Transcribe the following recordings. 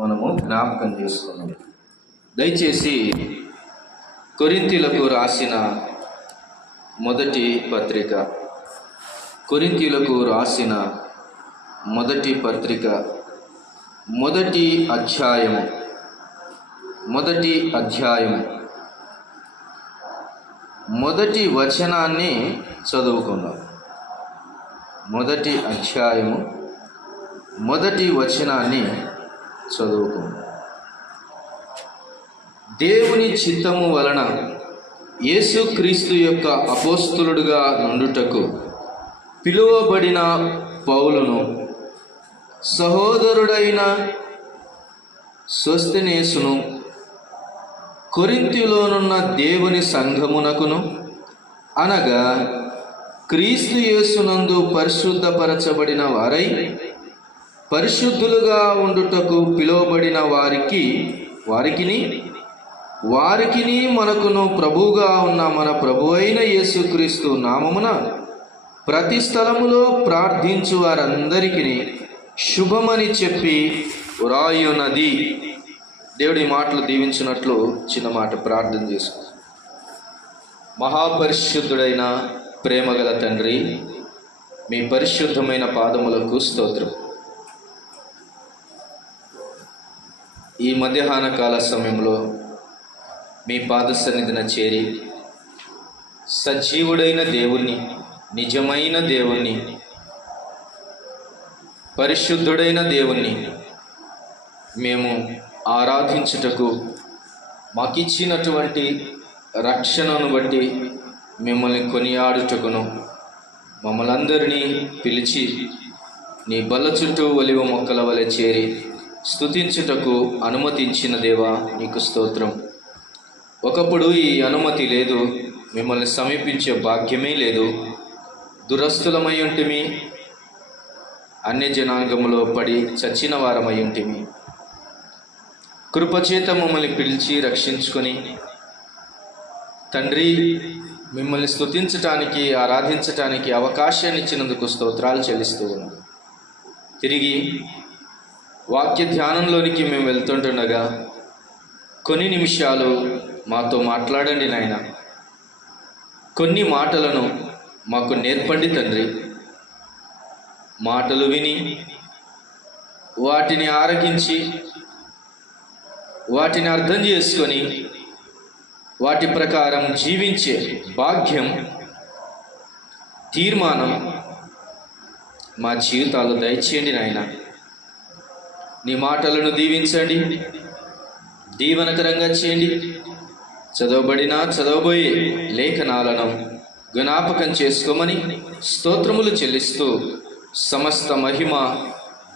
మనము జ్ఞాపకం చేసుకున్నాం. దయచేసి కొరింథీయులకు రాసిన మొదటి పత్రిక, కొరింథీయులకు రాసిన మొదటి పత్రిక మొదటి అధ్యాయము మొదటి వచనాన్ని చదువుకుందాం. మొదటి అధ్యాయము మొదటి వచనాన్ని చదువుకుందాం. దేవుని చిత్తము వలన యేసుక్రీస్తు యొక్క అపోస్తలుడుగా నుండుటకు పిలువబడిన పౌలును, సహోదరుడైన సోస్తెనేసును, కొరింథీయులోనున్న దేవుని సంఘమునకును, అనగా క్రీస్తు యేసునందు పరిశుద్ధపరచబడిన వారై పరిశుద్ధులుగా ఉండుటకు పిలువబడిన వారికిని మనకును ప్రభువుగా ఉన్న మన ప్రభువైన యేసుక్రీస్తు నామమున ప్రతి స్థలములో ప్రార్థించు వారందరికీ శుభమని చెప్పి వ్రాయున్నది. దేవుడి మాటలు దీవించినట్లు చిన్న మాట ప్రార్థన చేసుకుందాం. మహాపరిశుద్ధుడైన ప్రేమగల తండ్రి, మీ పరిశుద్ధమైన పాదములకు స్తోత్రం. ఈ మధ్యాహ్న కాల సమయంలో మీ పాద సన్నిధిన చేరి సజీవుడైన దేవుణ్ణి, నిజమైన దేవుణ్ణి, పరిశుద్ధుడైన దేవుణ్ణి మేము ఆరాధించుటకు మాకిచ్చినటువంటి రక్షణను బట్టి మిమ్మల్ని కొనియాడుటకును మమ్మల్ని అందరినీ పిలిచి నీ బల్ల చుట్టూ ఒలివ మొక్కల వలె చేరి స్తుతించుటకు అనుమతించిన దేవా, నీకు స్తోత్రం. ఒకప్పుడు ఈ అనుమతి లేదు, మిమ్మల్ని సమీపించే భాగ్యమే లేదు. దురస్తులమై ఉంటిమి, అన్య జనాంగములో పడి చచ్చిన వారమై ఉంటిమి. కృపచేత మమ్మల్ని పిలిచి రక్షించుకొని తండ్రి, మిమ్మల్ని స్తుతించటానికి, ఆరాధించటానికి అవకాశాన్ని ఇచ్చినందుకు స్తోత్రాలు చెల్లిస్తూ ఉన్నాం. తిరిగి వాక్య ధ్యానంలోనికి మేము వెళ్తుంటుండగా కొన్ని నిమిషాలు మాతో మాట్లాడండి నాయన. కొన్ని మాటలను మాకు నేర్పండి తండ్రి. మాటలు విని వాటిని ఆరగించి వాటిని అర్థం చేసుకొని వాటి ప్రకారం జీవించే భాగ్యం, తీర్మానం మా జీవితాలు దయచేయండి నాయన. నీ మాటలను దీవించండి, దీవనకరంగా చేయండి. చదవబోయే లేఖనాలను జ్ఞాపకం చేసుకోమని స్తోత్రములు చెల్లిస్తూ సమస్త మహిమ,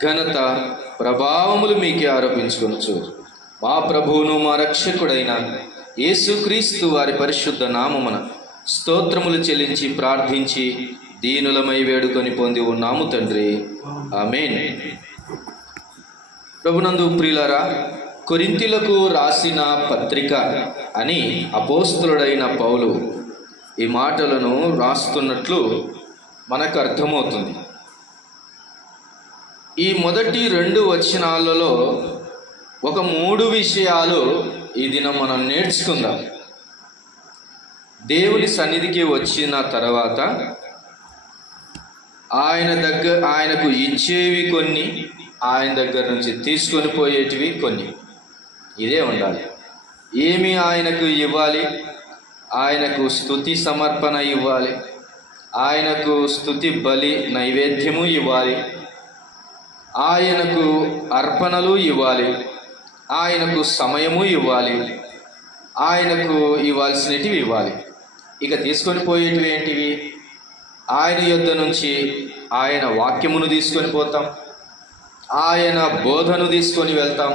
ఘనత, ప్రభావములు మీకే ఆరోపించుకొనొచ్చు మా ప్రభువును మా రక్షకుడైన యేసుక్రీస్తు వారి పరిశుద్ధ నామమున స్తోత్రములు చెల్లించి ప్రార్థించి దీనులమై వేడుకొని పొంది ఉన్నాము తండ్రి, ఆమేన్. ప్రభునందు ప్రియులారా, కొరింథీయులకు రాసిన పత్రిక అని అపోస్తలుడైన పౌలు ఈ మాటలను రాస్తున్నట్లు మనకు అర్థమవుతుంది. ఈ మొదటి 2 వచనాలలో ఒక 3 విషయాలు ఈ దినం మనం నేర్చుకుందాం. దేవుని సన్నిధికి వచ్చిన తర్వాత ఆయనకు ఇచ్చేవి కొన్ని, ఆయన దగ్గర నుంచి తీసుకొని పోయేటివి కొన్ని. ఇదే ఉండాలి. ఏమి ఆయనకు ఇవ్వాలి? ఆయనకు స్తుతి సమర్పణ ఇవ్వాలి, ఆయనకు స్తుతి బలి నైవేద్యము ఇవ్వాలి, ఆయనకు అర్పణలు ఇవ్వాలి, ఆయనకు సమయము ఇవ్వాలి, ఆయనకు ఇవ్వాల్సినటివి ఇవ్వాలి. ఇక తీసుకొని పోయేటివి ఏంటివి? ఆయన యొద్ద నుంచి ఆయన వాక్యమును తీసుకొని పోతాం, ఆయన బోధను తీసుకొని వెళ్తాం,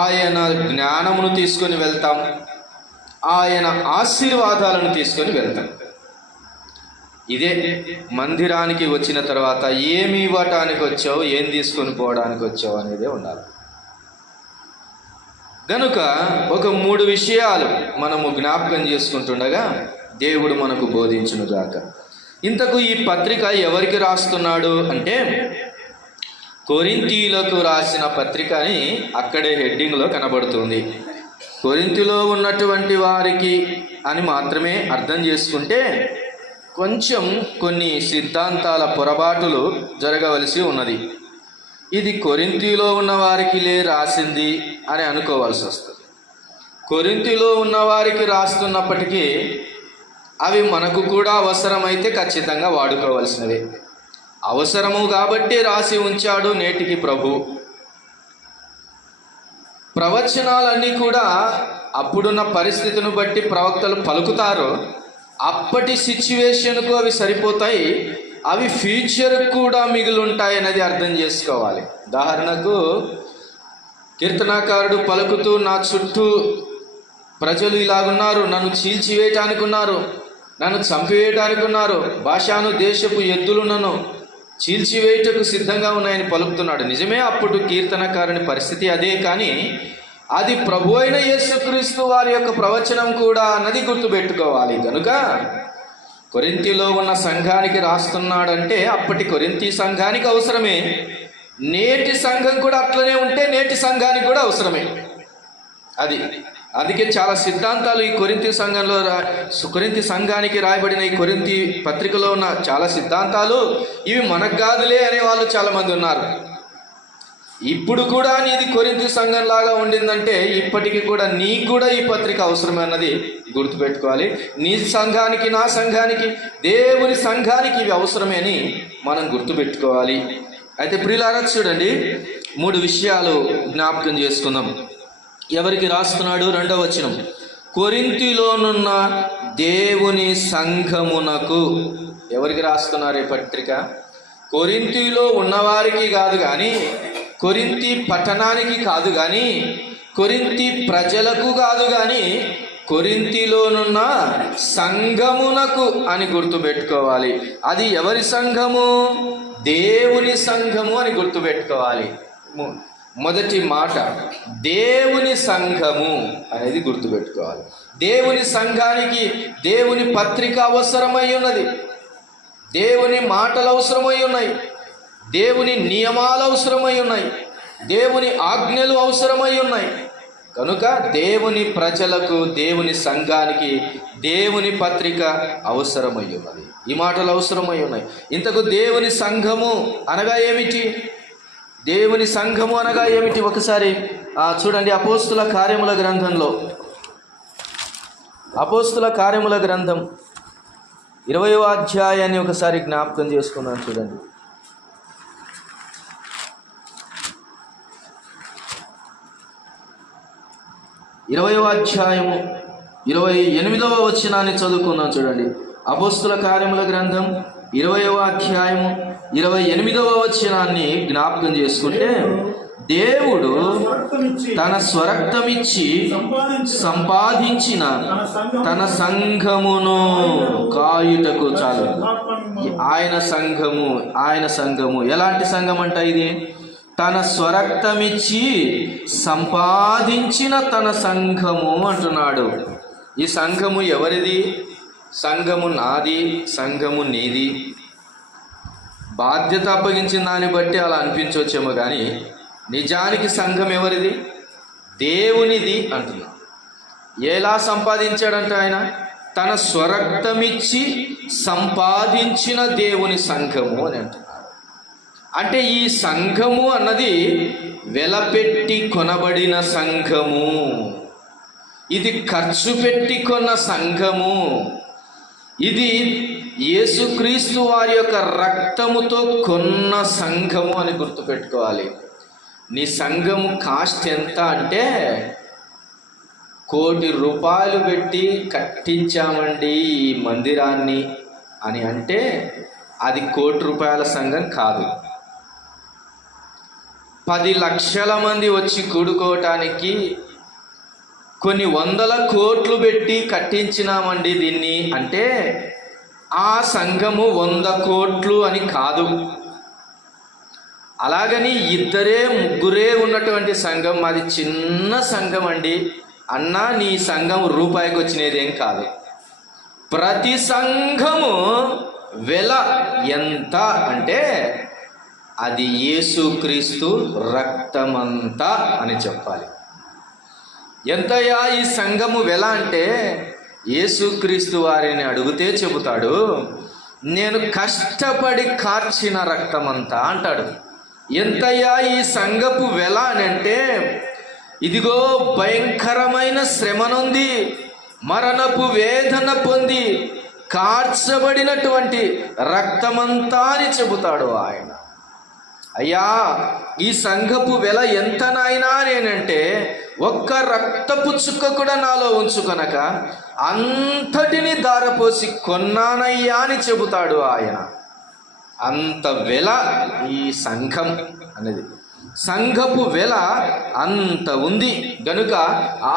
ఆయన జ్ఞానమును తీసుకొని వెళ్తాం, ఆయన ఆశీర్వాదాలను తీసుకొని వెళ్తాం. ఇదే మందిరానికి వచ్చిన తర్వాత ఏమి ఇవ్వటానికి వచ్చావు, ఏం తీసుకొని పోవడానికి వచ్చావు అనేదే ఉండాలి. గనుక ఒక 3 విషయాలు మనము జ్ఞాపకం చేసుకుంటుండగా దేవుడు మనకు బోధించునుగాక. ఇంతకు ఈ పత్రిక ఎవరికి రాస్తున్నాడు అంటే కొరింథీయులకు రాసిన పత్రిక అని అక్కడే హెడ్డింగ్లో కనబడుతుంది. కొరింథీలో ఉన్నటువంటి వారికి అని మాత్రమే అర్థం చేసుకుంటే కొంచెం కొన్ని సిద్ధాంతాల పొరపాటులు జరగవలసి ఉన్నది. ఇది కొరింథీలో ఉన్న వారికి రాసింది అని అనుకోవాల్సి వస్తుంది. కొరింథీలో ఉన్న వారికి రాస్తున్నప్పటికీ అవి మనకు కూడా అవసరమైతే ఖచ్చితంగా వాడుకోవాల్సినవే. అవసరము కాబట్టి రాసి ఉంచాడు నేటికి ప్రభు. ప్రవచనాలన్నీ కూడా అప్పుడున్న పరిస్థితిని బట్టి ప్రవక్తలు పలుకుతారు. అప్పటి సిచ్యువేషన్కు అవి సరిపోతాయి. అవి ఫ్యూచర్కి కూడా మిగిలి ఉంటాయి అనేది అర్థం చేసుకోవాలి. ఉదాహరణకు కీర్తనాకారుడు పలుకుతూ, నా చుట్టూ ప్రజలు ఇలాగున్నారు, నన్ను చీల్చివేయటానికి ఉన్నారు, నన్ను చంపివేయటానికి ఉన్నారు, భాషాను దేశపు ఎద్దులు నన్ను చీల్చివేయటకు సిద్ధంగా ఉన్నాయని పలుకుతున్నాడు. నిజమే, అప్పుడు కీర్తనకారుని పరిస్థితి అదే. కానీ అది ప్రభు అయిన యేసుక్రీస్తు వారి యొక్క ప్రవచనం కూడా అన్నది గుర్తుపెట్టుకోవాలి. కనుక కొరింథీలో ఉన్న సంఘానికి రాస్తున్నాడంటే అప్పటి కొరింథీ సంఘానికి అవసరమే. నేటి సంఘం కూడా అట్లనే ఉంటే నేటి సంఘానికి కూడా అవసరమే. అందుకే చాలా సిద్ధాంతాలు ఈ కొరింథీ సంఘంలో కొరింథీ సంఘానికి రాయబడిన ఈ కొరింథీ పత్రికలో ఉన్న చాలా సిద్ధాంతాలు ఇవి మనకు కాదులే అనే వాళ్ళు చాలామంది ఉన్నారు. ఇప్పుడు కూడా నీది కొరింథీ సంఘం లాగా ఉండిందంటే ఇప్పటికీ కూడా నీకు కూడా ఈ పత్రిక అవసరమే అన్నది గుర్తుపెట్టుకోవాలి. నీ సంఘానికి, నా సంఘానికి, దేవుని సంఘానికి ఇవి అవసరమే అని మనం గుర్తుపెట్టుకోవాలి. అయితే ప్రియులారా చూడండి, 3 విషయాలు జ్ఞాపకం చేసుకుందాం. ఎవరికి రాస్తున్నాడు? 2వ వచనం, కొరింథీలోనున్న దేవుని సంఘమునకు. ఎవరికి రాస్తున్నారు ఈ పత్రిక? కొరింథీలో ఉన్నవారికి కాదు కానీ, కొరింథీ పట్టణానికి కాదు కానీ, కొరింథీ ప్రజలకు కాదు కానీ, కొరింథీలోనున్న సంఘమునకు అని గుర్తుపెట్టుకోవాలి. అది ఎవరి సంఘము? దేవుని సంఘము అని గుర్తుపెట్టుకోవాలి. మొదటి మాట దేవుని సంఘము అనేది గుర్తుపెట్టుకోవాలి. దేవుని సంఘానికి దేవుని పత్రిక అవసరమై ఉన్నది, దేవుని మాటలు అవసరమై ఉన్నాయి, దేవుని నియమాలు అవసరమై ఉన్నాయి, దేవుని ఆజ్ఞలు అవసరమై ఉన్నాయి. కనుక దేవుని ప్రజలకు, దేవుని సంఘానికి దేవుని పత్రిక అవసరమై ఉన్నది. ఈ మాటలు అవసరమై ఉన్నాయి. ఇంతకు దేవుని సంఘము అనగా ఏమిటి? దేవుని సంఘము అనగా ఏమిటి? ఒకసారి చూడండి, అపోస్తుల కార్యముల గ్రంథంలో, అపోస్తుల కార్యముల గ్రంథం 20వ అధ్యాయాన్ని ఒకసారి జ్ఞాపకం చేసుకున్నాను. చూడండి, 20వ అధ్యాయము 28వ వచనాన్ని చదువుకున్నాం. చూడండి, అపోస్తుల కార్యముల గ్రంథం 20వ అధ్యాయము 28వ వచనాన్ని జ్ఞాపకం చేసుకుంటే, దేవుడు తన స్వరక్తమిచ్చి సంపాదించిన తన సంఘమును కాయుటకు. చాలు, ఆయన సంఘము ఎలాంటి సంఘం అంట? ఇది తన స్వరక్తమిచ్చి సంపాదించిన తన సంఘము అంటున్నాడు. ఈ సంఘము ఎవరిది? సంఘము నాది, సంఘము నీది. బాధ్యత అప్పగించిన దాన్ని బట్టి అలా అనిపించవచ్చేమో కానీ నిజానికి సంఘం ఎవరిది? దేవునిది అంటున్నాడు. ఎలా సంపాదించాడంట ఆయన? తన స్వరక్తమిచ్చి సంపాదించిన దేవుని సంఘము అని అంటున్నాడు. అంటే ఈ సంఘము అన్నది వెలపెట్టి కొనబడిన సంఘము, ఇది ఖర్చు పెట్టి కొన్న సంఘము, ఇది యేసుక్రీస్తు వారి యొక్క రక్తముతో కొన్న సంఘము అని గుర్తుపెట్టుకోవాలి. నీ సంఘము కాస్ట్ ఎంత అంటే, 1 కోటి రూపాయలు పెట్టి కట్టించామండి ఈ మందిరాన్ని అని అంటే అది 1 కోటి రూపాయల సంఘం కాదు. 10 లక్షల మంది వచ్చి కూడుకోవటానికి కొన్ని 100 కోట్లు పెట్టి కట్టించినామండి దీన్ని అంటే ఆ సంఘము 100 కోట్లు అని కాదు. అలాగని 2 3 ఉన్నటువంటి సంఘం మాది చిన్న సంఘం అండి అన్నా నీ సంఘం రూపాయికి వచ్చినదేం కాదు. ప్రతి సంఘము వెల ఎంత అంటే అది యేసుక్రీస్తు రక్తమంతా అని చెప్పాలి. ఎంతయ్యా ఈ సంఘము వెల అంటే యేసుక్రీస్తు వారిని అడిగితే చెబుతాడు, నేను కష్టపడి కార్చిన రక్తమంతా అంటాడు. ఎంతయ్యా ఈ సంఘపు వెల అని అంటే, ఇదిగో భయంకరమైన శ్రమనుంది, మరణపు వేదన పొంది కార్చబడినటువంటి రక్తమంతా అని చెబుతాడు ఆయన. అయ్యా ఈ సంఘపు వెల ఎంత నాయనా నేనంటే, ఒక్క రక్తపు చుక్క కూడా నాలో ఉంచుకొనక అంతటిని దారపోసి కొన్నానయ్యా అని చెబుతాడు ఆయన. అంత వెల ఈ సంఘం అనేది, సంఘపు వెల అంత ఉంది గనుక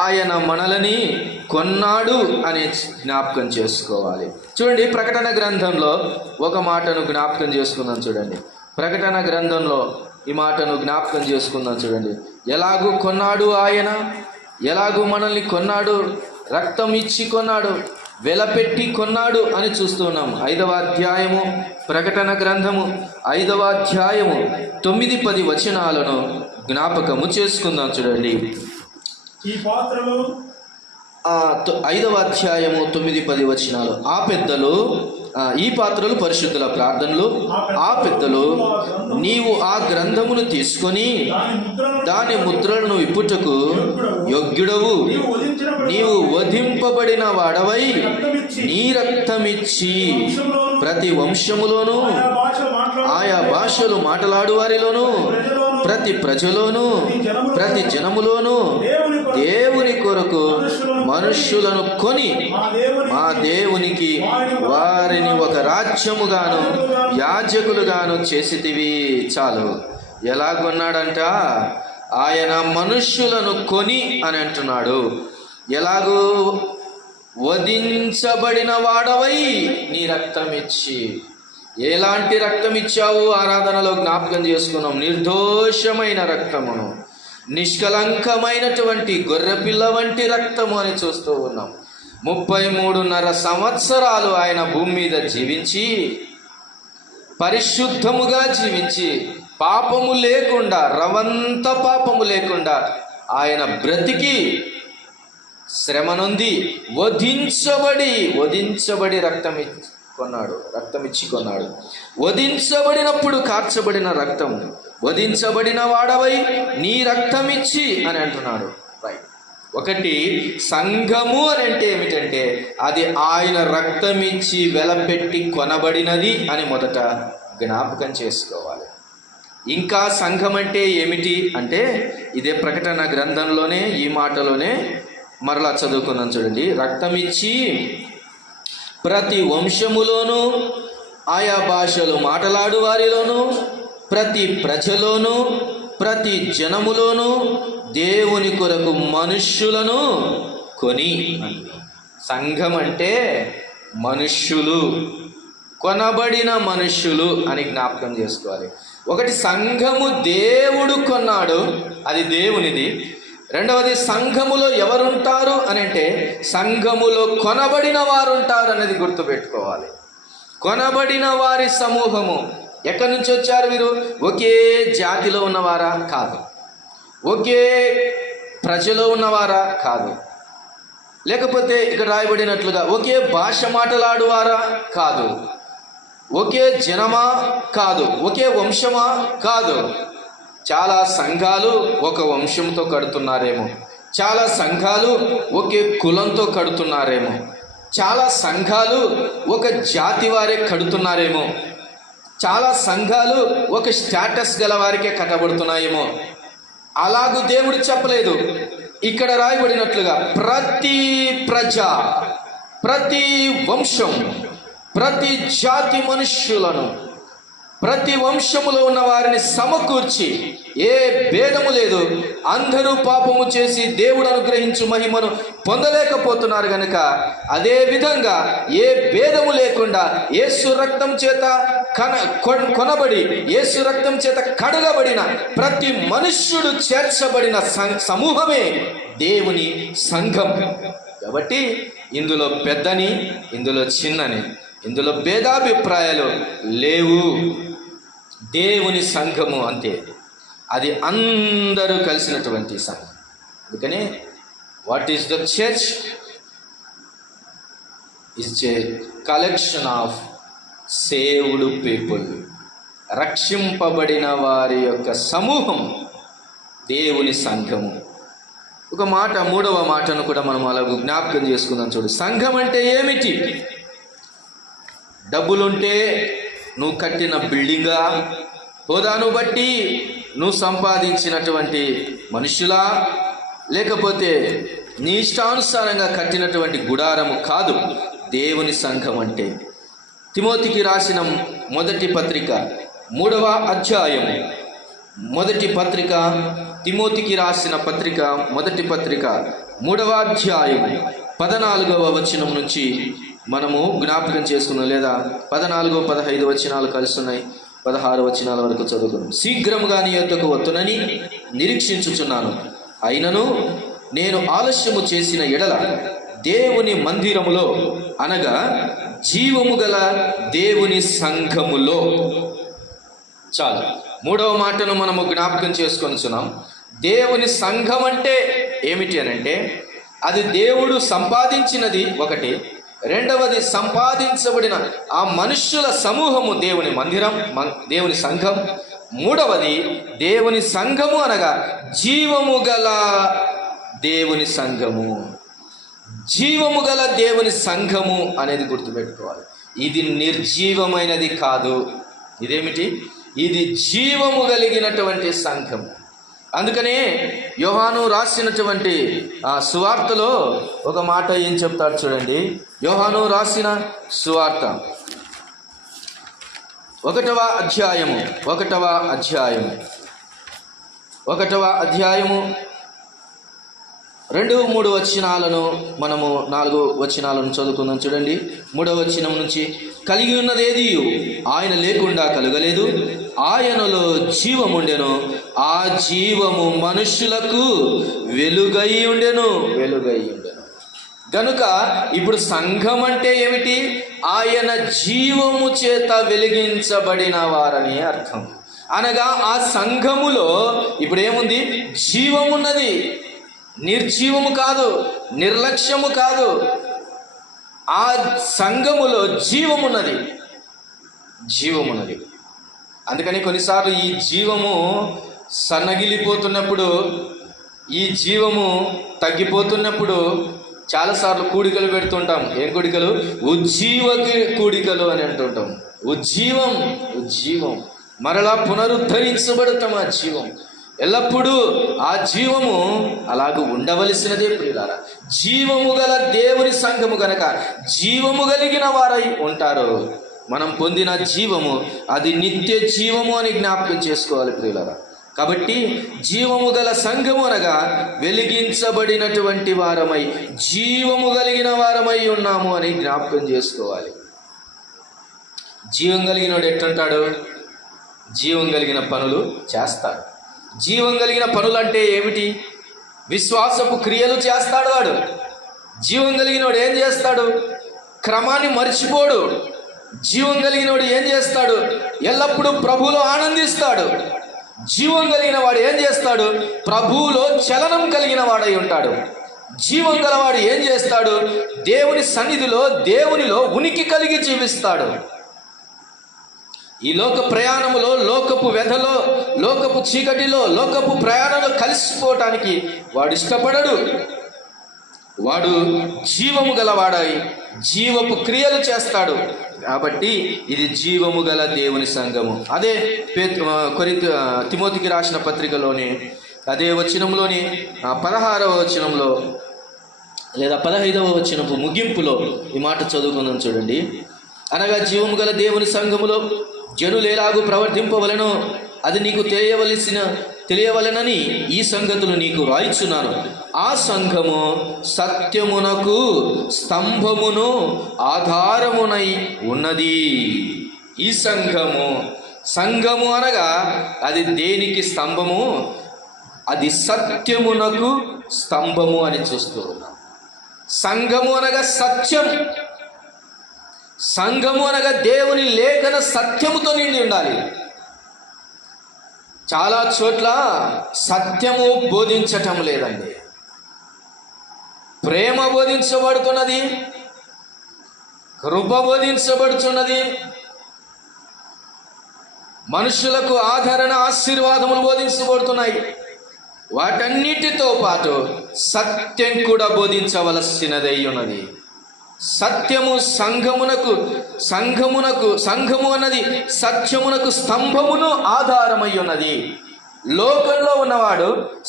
ఆయన మనలని కొన్నాడు అని జ్ఞాపకం చేసుకోవాలి. చూడండి, ప్రకటన గ్రంథంలో ఒక మాటను జ్ఞాపకం చేసుకుందాం. చూడండి, ప్రకటన గ్రంథంలో ఈ మాటను జ్ఞాపకం చేసుకుందాం. చూడండి, ఎలాగూ కొన్నాడు ఆయన, ఎలాగూ మనల్ని కొన్నాడు, రక్తం ఇచ్చి కొన్నాడు, వెలపెట్టి కొన్నాడు అని చూస్తున్నాం. 5వ అధ్యాయము ప్రకటన గ్రంథము 5వ అధ్యాయము 9-10 వచనాలను జ్ఞాపకము చేసుకుందాం. చూడండి, ఈ పాత్రలు 5వ అధ్యాయము 9-10 వచనాలు. ఈ పాత్రలు పరిశుద్ధుల ప్రార్థనలు, ఆ పెద్దలు నీవు ఆ గ్రంథమును తీసుకొని దాని ముద్రలను విప్పుటకు యోగ్యుడవు, నీవు వధింపబడిన వాడవై నీ రక్తమిచ్చి ప్రతి వంశములోను ఆయా భాషలు మాట్లాడు వారిలోను ప్రతి ప్రజలోను ప్రతి జనములోను దేవుని కొరకు మనుష్యులను కొని మా దేవునికి వారిని ఒక రాజ్యముగాను యాజకులుగాను చేసితివి. చాలు. ఎలా కొన్నాడంట? ఆయన మనుష్యులను కొని అని అంటున్నాడు. ఎలాగూ వధించబడిన వాడవై నీ రక్తం ఇచ్చి. ఎలాంటి రక్తం ఇచ్చావు? ఆరాధనలో జ్ఞాపకం చేసుకున్నాం. నిర్దోషమైన రక్తమును, నిష్కలంకమైనటువంటి గొర్రెపిల్ల వంటి రక్తము అని చూస్తూ ఉన్నాం. 33.5 సంవత్సరాలు ఆయన భూమి మీద జీవించి, పరిశుద్ధముగా జీవించి, పాపము లేకుండా, రవంత పాపము లేకుండా ఆయన బ్రతికి శ్రమనుంది, వధించబడి రక్తమిచ్చి కొన్నాడు. వధించబడినప్పుడు కార్చబడిన రక్తం, వధించబడిన వాడవై నీ రక్తమిచ్చి అని అంటున్నాడు. రైట్. ఒకటి, సంఘము అని అంటే ఏమిటంటే అది ఆయన రక్తమిచ్చి వెలపెట్టి కొనబడినది అని మొదట జ్ఞాపకం చేసుకోవాలి. ఇంకా సంఘం అంటే ఏమిటి అంటే ఇదే ప్రకటన గ్రంథంలోనే ఈ మాటలోనే మరలా చదువుకున్నాం. చూడండి, రక్తమిచ్చి ప్రతి వంశములోను ఆయా భాషలు మాట్లాడు వారిలోను ప్రతి ప్రజలోను ప్రతి జనములోను దేవుని కొరకు మనుష్యులను కొని. సంఘం అంటే మనుష్యులు, కొనబడిన మనుష్యులు అని జ్ఞాపకం చేసుకోవాలి. ఒకటి, సంఘము దేవుడు కొన్నాడు, అది దేవునిది. రెండవది, సంఘములో ఎవరుంటారు అని అంటే సంఘములో కొనబడిన వారు ఉంటారు అనేది గుర్తుపెట్టుకోవాలి. కొనబడిన వారి సమూహము. ఎక్కడి నుంచి వచ్చారు వీరు? ఒకే జాతిలో ఉన్నవారా? కాదు. ఒకే ప్రజలో ఉన్నవారా? కాదు. లేకపోతే ఇక్కడ రాయబడినట్లుగా ఒకే భాష మాట్లాడువారా? కాదు. ఒకే జనమా? కాదు. ఒకే వంశమా? కాదు. చాలా సంఘాలు ఒక వంశంతో కడుతున్నారేమో, చాలా సంఘాలు ఒకే కులంతో కడుతున్నారేమో, చాలా సంఘాలు ఒక జాతి వారే కడుతున్నారేమో, చాలా సంఘాలు ఒక స్టేటస్ గల వారికే కట్టబడుతున్నాయేమో. అలాగూ దేవుడు చెప్పలేదు. ఇక్కడ రాయబడినట్లుగా ప్రతి ప్రజ, ప్రతి వంశం, ప్రతి జాతి మనుష్యులను, ప్రతి వంశములో ఉన్న వారిని సమకూర్చి, ఏ భేదము లేదు, అందరూ పాపము చేసి దేవుడు అనుగ్రహించు మహిమను పొందలేకపోతున్నారు గనుక అదే విధంగా ఏ భేదము లేకుండా యేసు రక్తం చేత కొనబడి యేసు రక్తం చేత కడగబడిన ప్రతి మనుష్యుడు చేర్చబడిన సమూహమే దేవుని సంఘం. కాబట్టి ఇందులో పెద్దని, ఇందులో చిన్నని, ఇందులో భేదాభిప్రాయాలు లేవు. దేవుని సంఘము అంతే, అది అందరూ కలిసినటువంటి సంఘం. అందుకనే what is the church? It's a collection of saved people. రక్షింపబడిన వారి యొక్క సమూహం దేవుని సంఘము. ఒక మాట, మూడవ మాటను కూడా మనం అలా జ్ఞాపకం చేసుకుందాం. చూడు, సంఘం అంటే ఏమిటి? డబ్బులుంటే నువ్వు కట్టిన బిల్డింగా, హోదాను బట్టి నువ్వు సంపాదించినటువంటి మనుషులా, లేకపోతే నీ ఇష్టానుసారంగా కట్టినటువంటి గుడారము కాదు దేవుని సంఘం అంటే. తిమోతికి రాసిన మొదటి పత్రిక 3వ అధ్యాయము, మొదటి పత్రిక, తిమోతికి రాసిన పత్రిక, మొదటి పత్రిక 3వ అధ్యాయం 14వ వచనం నుంచి మనము జ్ఞాపకం చేసుకున్నాం, లేదా 14, 15 వచనాలు కలుస్తున్నాయి. 16 వచనాల వరకు చదువుకున్నాం. శీఘ్రముగా నీ యొద్దకు వత్తునని నిరీక్షించుచున్నాను, అయినను నేను ఆలస్యము చేసిన ఎడల దేవుని మందిరములో, అనగా జీవము గల దేవుని సంఘములో. చాలు, మూడవ మాటను మనము జ్ఞాపకం చేసుకొనిచున్నాం. దేవుని సంఘం అంటే ఏమిటి అని అంటే, అది దేవుడు సంపాదించినది ఒకటి, రెండవది సంపాదించబడిన ఆ మనుష్యుల సమూహము దేవుని మందిరం, దేవుని సంఘం. మూడవది దేవుని సంఘము అనగా జీవము గల దేవుని సంఘము. జీవము గల దేవుని సంఘము అనేది గుర్తుపెట్టుకోవాలి. ఇది నిర్జీవమైనది కాదు. ఇదేమిటి? ఇది జీవము కలిగినటువంటి సంఘం. అందుకనే యోహాను రాసినటువంటి ఆ సువార్తలో ఒక మాట ఏం చెప్తాడు చూడండి. యోహాను రాసిన సువార్త 1వ అధ్యాయము 2-3 వచనాలను మనము 4 వచనాలను చదువుకుందాం. చూడండి, 3వ వచనం నుంచి, కలిగి ఉన్నదేది ఆయన లేకుండా కలుగలేదు, ఆయనలో జీవముండెను, ఆ జీవము మనుష్యులకు వెలుగై ఉండెను. గనుక ఇప్పుడు సంఘం అంటే ఏమిటి? ఆయన జీవము చేత వెలిగించబడిన వారని అర్థం. అనగా ఆ సంఘములో ఇప్పుడు ఏముంది? జీవమున్నది. నిర్జీవము కాదు, నిర్లక్ష్యము కాదు. ఆ సంఘములో జీవమున్నది. అందుకని కొన్నిసార్లు ఈ జీవము సన్నగిలిపోతున్నప్పుడు, ఈ జీవము తగ్గిపోతున్నప్పుడు చాలాసార్లు కూడికలు పెడుతుంటాం. ఏం కూడికలు? ఉజ్జీవ కూడికలు అని అంటుంటాం. ఉజ్జీవం మరలా పునరుద్ధరించబడతాం. ఆ జీవం ఎల్లప్పుడూ, ఆ జీవము అలాగ ఉండవలసినదే ప్రియులారా. జీవము గల దేవుని సంఘము గనక జీవము కలిగిన వారై ఉంటారు. మనం పొందిన జీవము అది నిత్య జీవము అని జ్ఞాపకం చేసుకోవాలి ప్రియులారా. కాబట్టి జీవము గల సంఘము అనగా వెలిగించబడినటువంటి వారమై, జీవము కలిగిన వారమై ఉన్నాము అని జ్ఞాపకం చేసుకోవాలి. జీవం కలిగినోడు ఎట్లుంటాడు? జీవం కలిగిన పనులు చేస్తాడు. జీవం కలిగిన పనులు అంటే ఏమిటి? విశ్వాసపు క్రియలు చేస్తాడు వాడు. జీవం కలిగినోడు ఏం చేస్తాడు? క్రమాన్ని మర్చిపోడు. జీవం కలిగినోడు ఏం చేస్తాడు? ఎల్లప్పుడూ ప్రభువులో ఆనందిస్తాడు. జీవం కలిగిన వాడు ఏం చేస్తాడు? ప్రభువులో చలనం కలిగిన వాడై ఉంటాడు. జీవం గలవాడు ఏం చేస్తాడు? దేవుని సన్నిధిలో, దేవునిలో ఉనికి కలిగి జీవిస్తాడు. ఈ లోక ప్రయాణములో, లోకపు వ్యధలో, లోకపు చీకటిలో, లోకపు ప్రయాణంలో కలిసిపోవటానికి వాడు ఇష్టపడడు. వాడు జీవము గలవాడై జీవపు క్రియలు చేస్తాడు. కాబట్టి ఇది జీవము గల దేవుని సంఘము. అదే తిమోతికి రాసిన పత్రికలోని అదే వచనంలోని 16వ వచనంలో లేదా 15వ వచనపు ముగింపులో ఈ మాట చదువుకుందాం. చూడండి, అనగా జీవము గల దేవుని సంఘములో జనులు ఎలాగూ ప్రవర్తింపవలెనో అది నీకు తెలియవలెనని ఈ సంగతులు నీకు రాయిచున్నాను. ఆ సంఘము సత్యమునకు స్తంభమును ఆధారమునై ఉన్నది. ఈ సంఘము అనగా అది దేనికి స్తంభము? అది సత్యమునకు స్తంభము అని చూస్తూ ఉన్నాం. సంఘము అనగా సత్యం. సంఘము అనగా దేవుని లేఖన సత్యముతో నిండి ఉండాలి. చాలా చోట్ల సత్యము బోధించటం లేదండి. ప్రేమ బోధించబడుతున్నది, కృప బోధించబడుతున్నది, మనుషులకు ఆదరణ ఆశీర్వాదములు బోధించబడుతున్నాయి. వాటన్నిటితో పాటు సత్యం కూడా బోధించవలసినదై ఉన్నది. సత్యము సంఘము అన్నది సత్యమునకు స్తంభమును ఆధారమై ఉన్నది. లోకంలో ఉన్నవాడు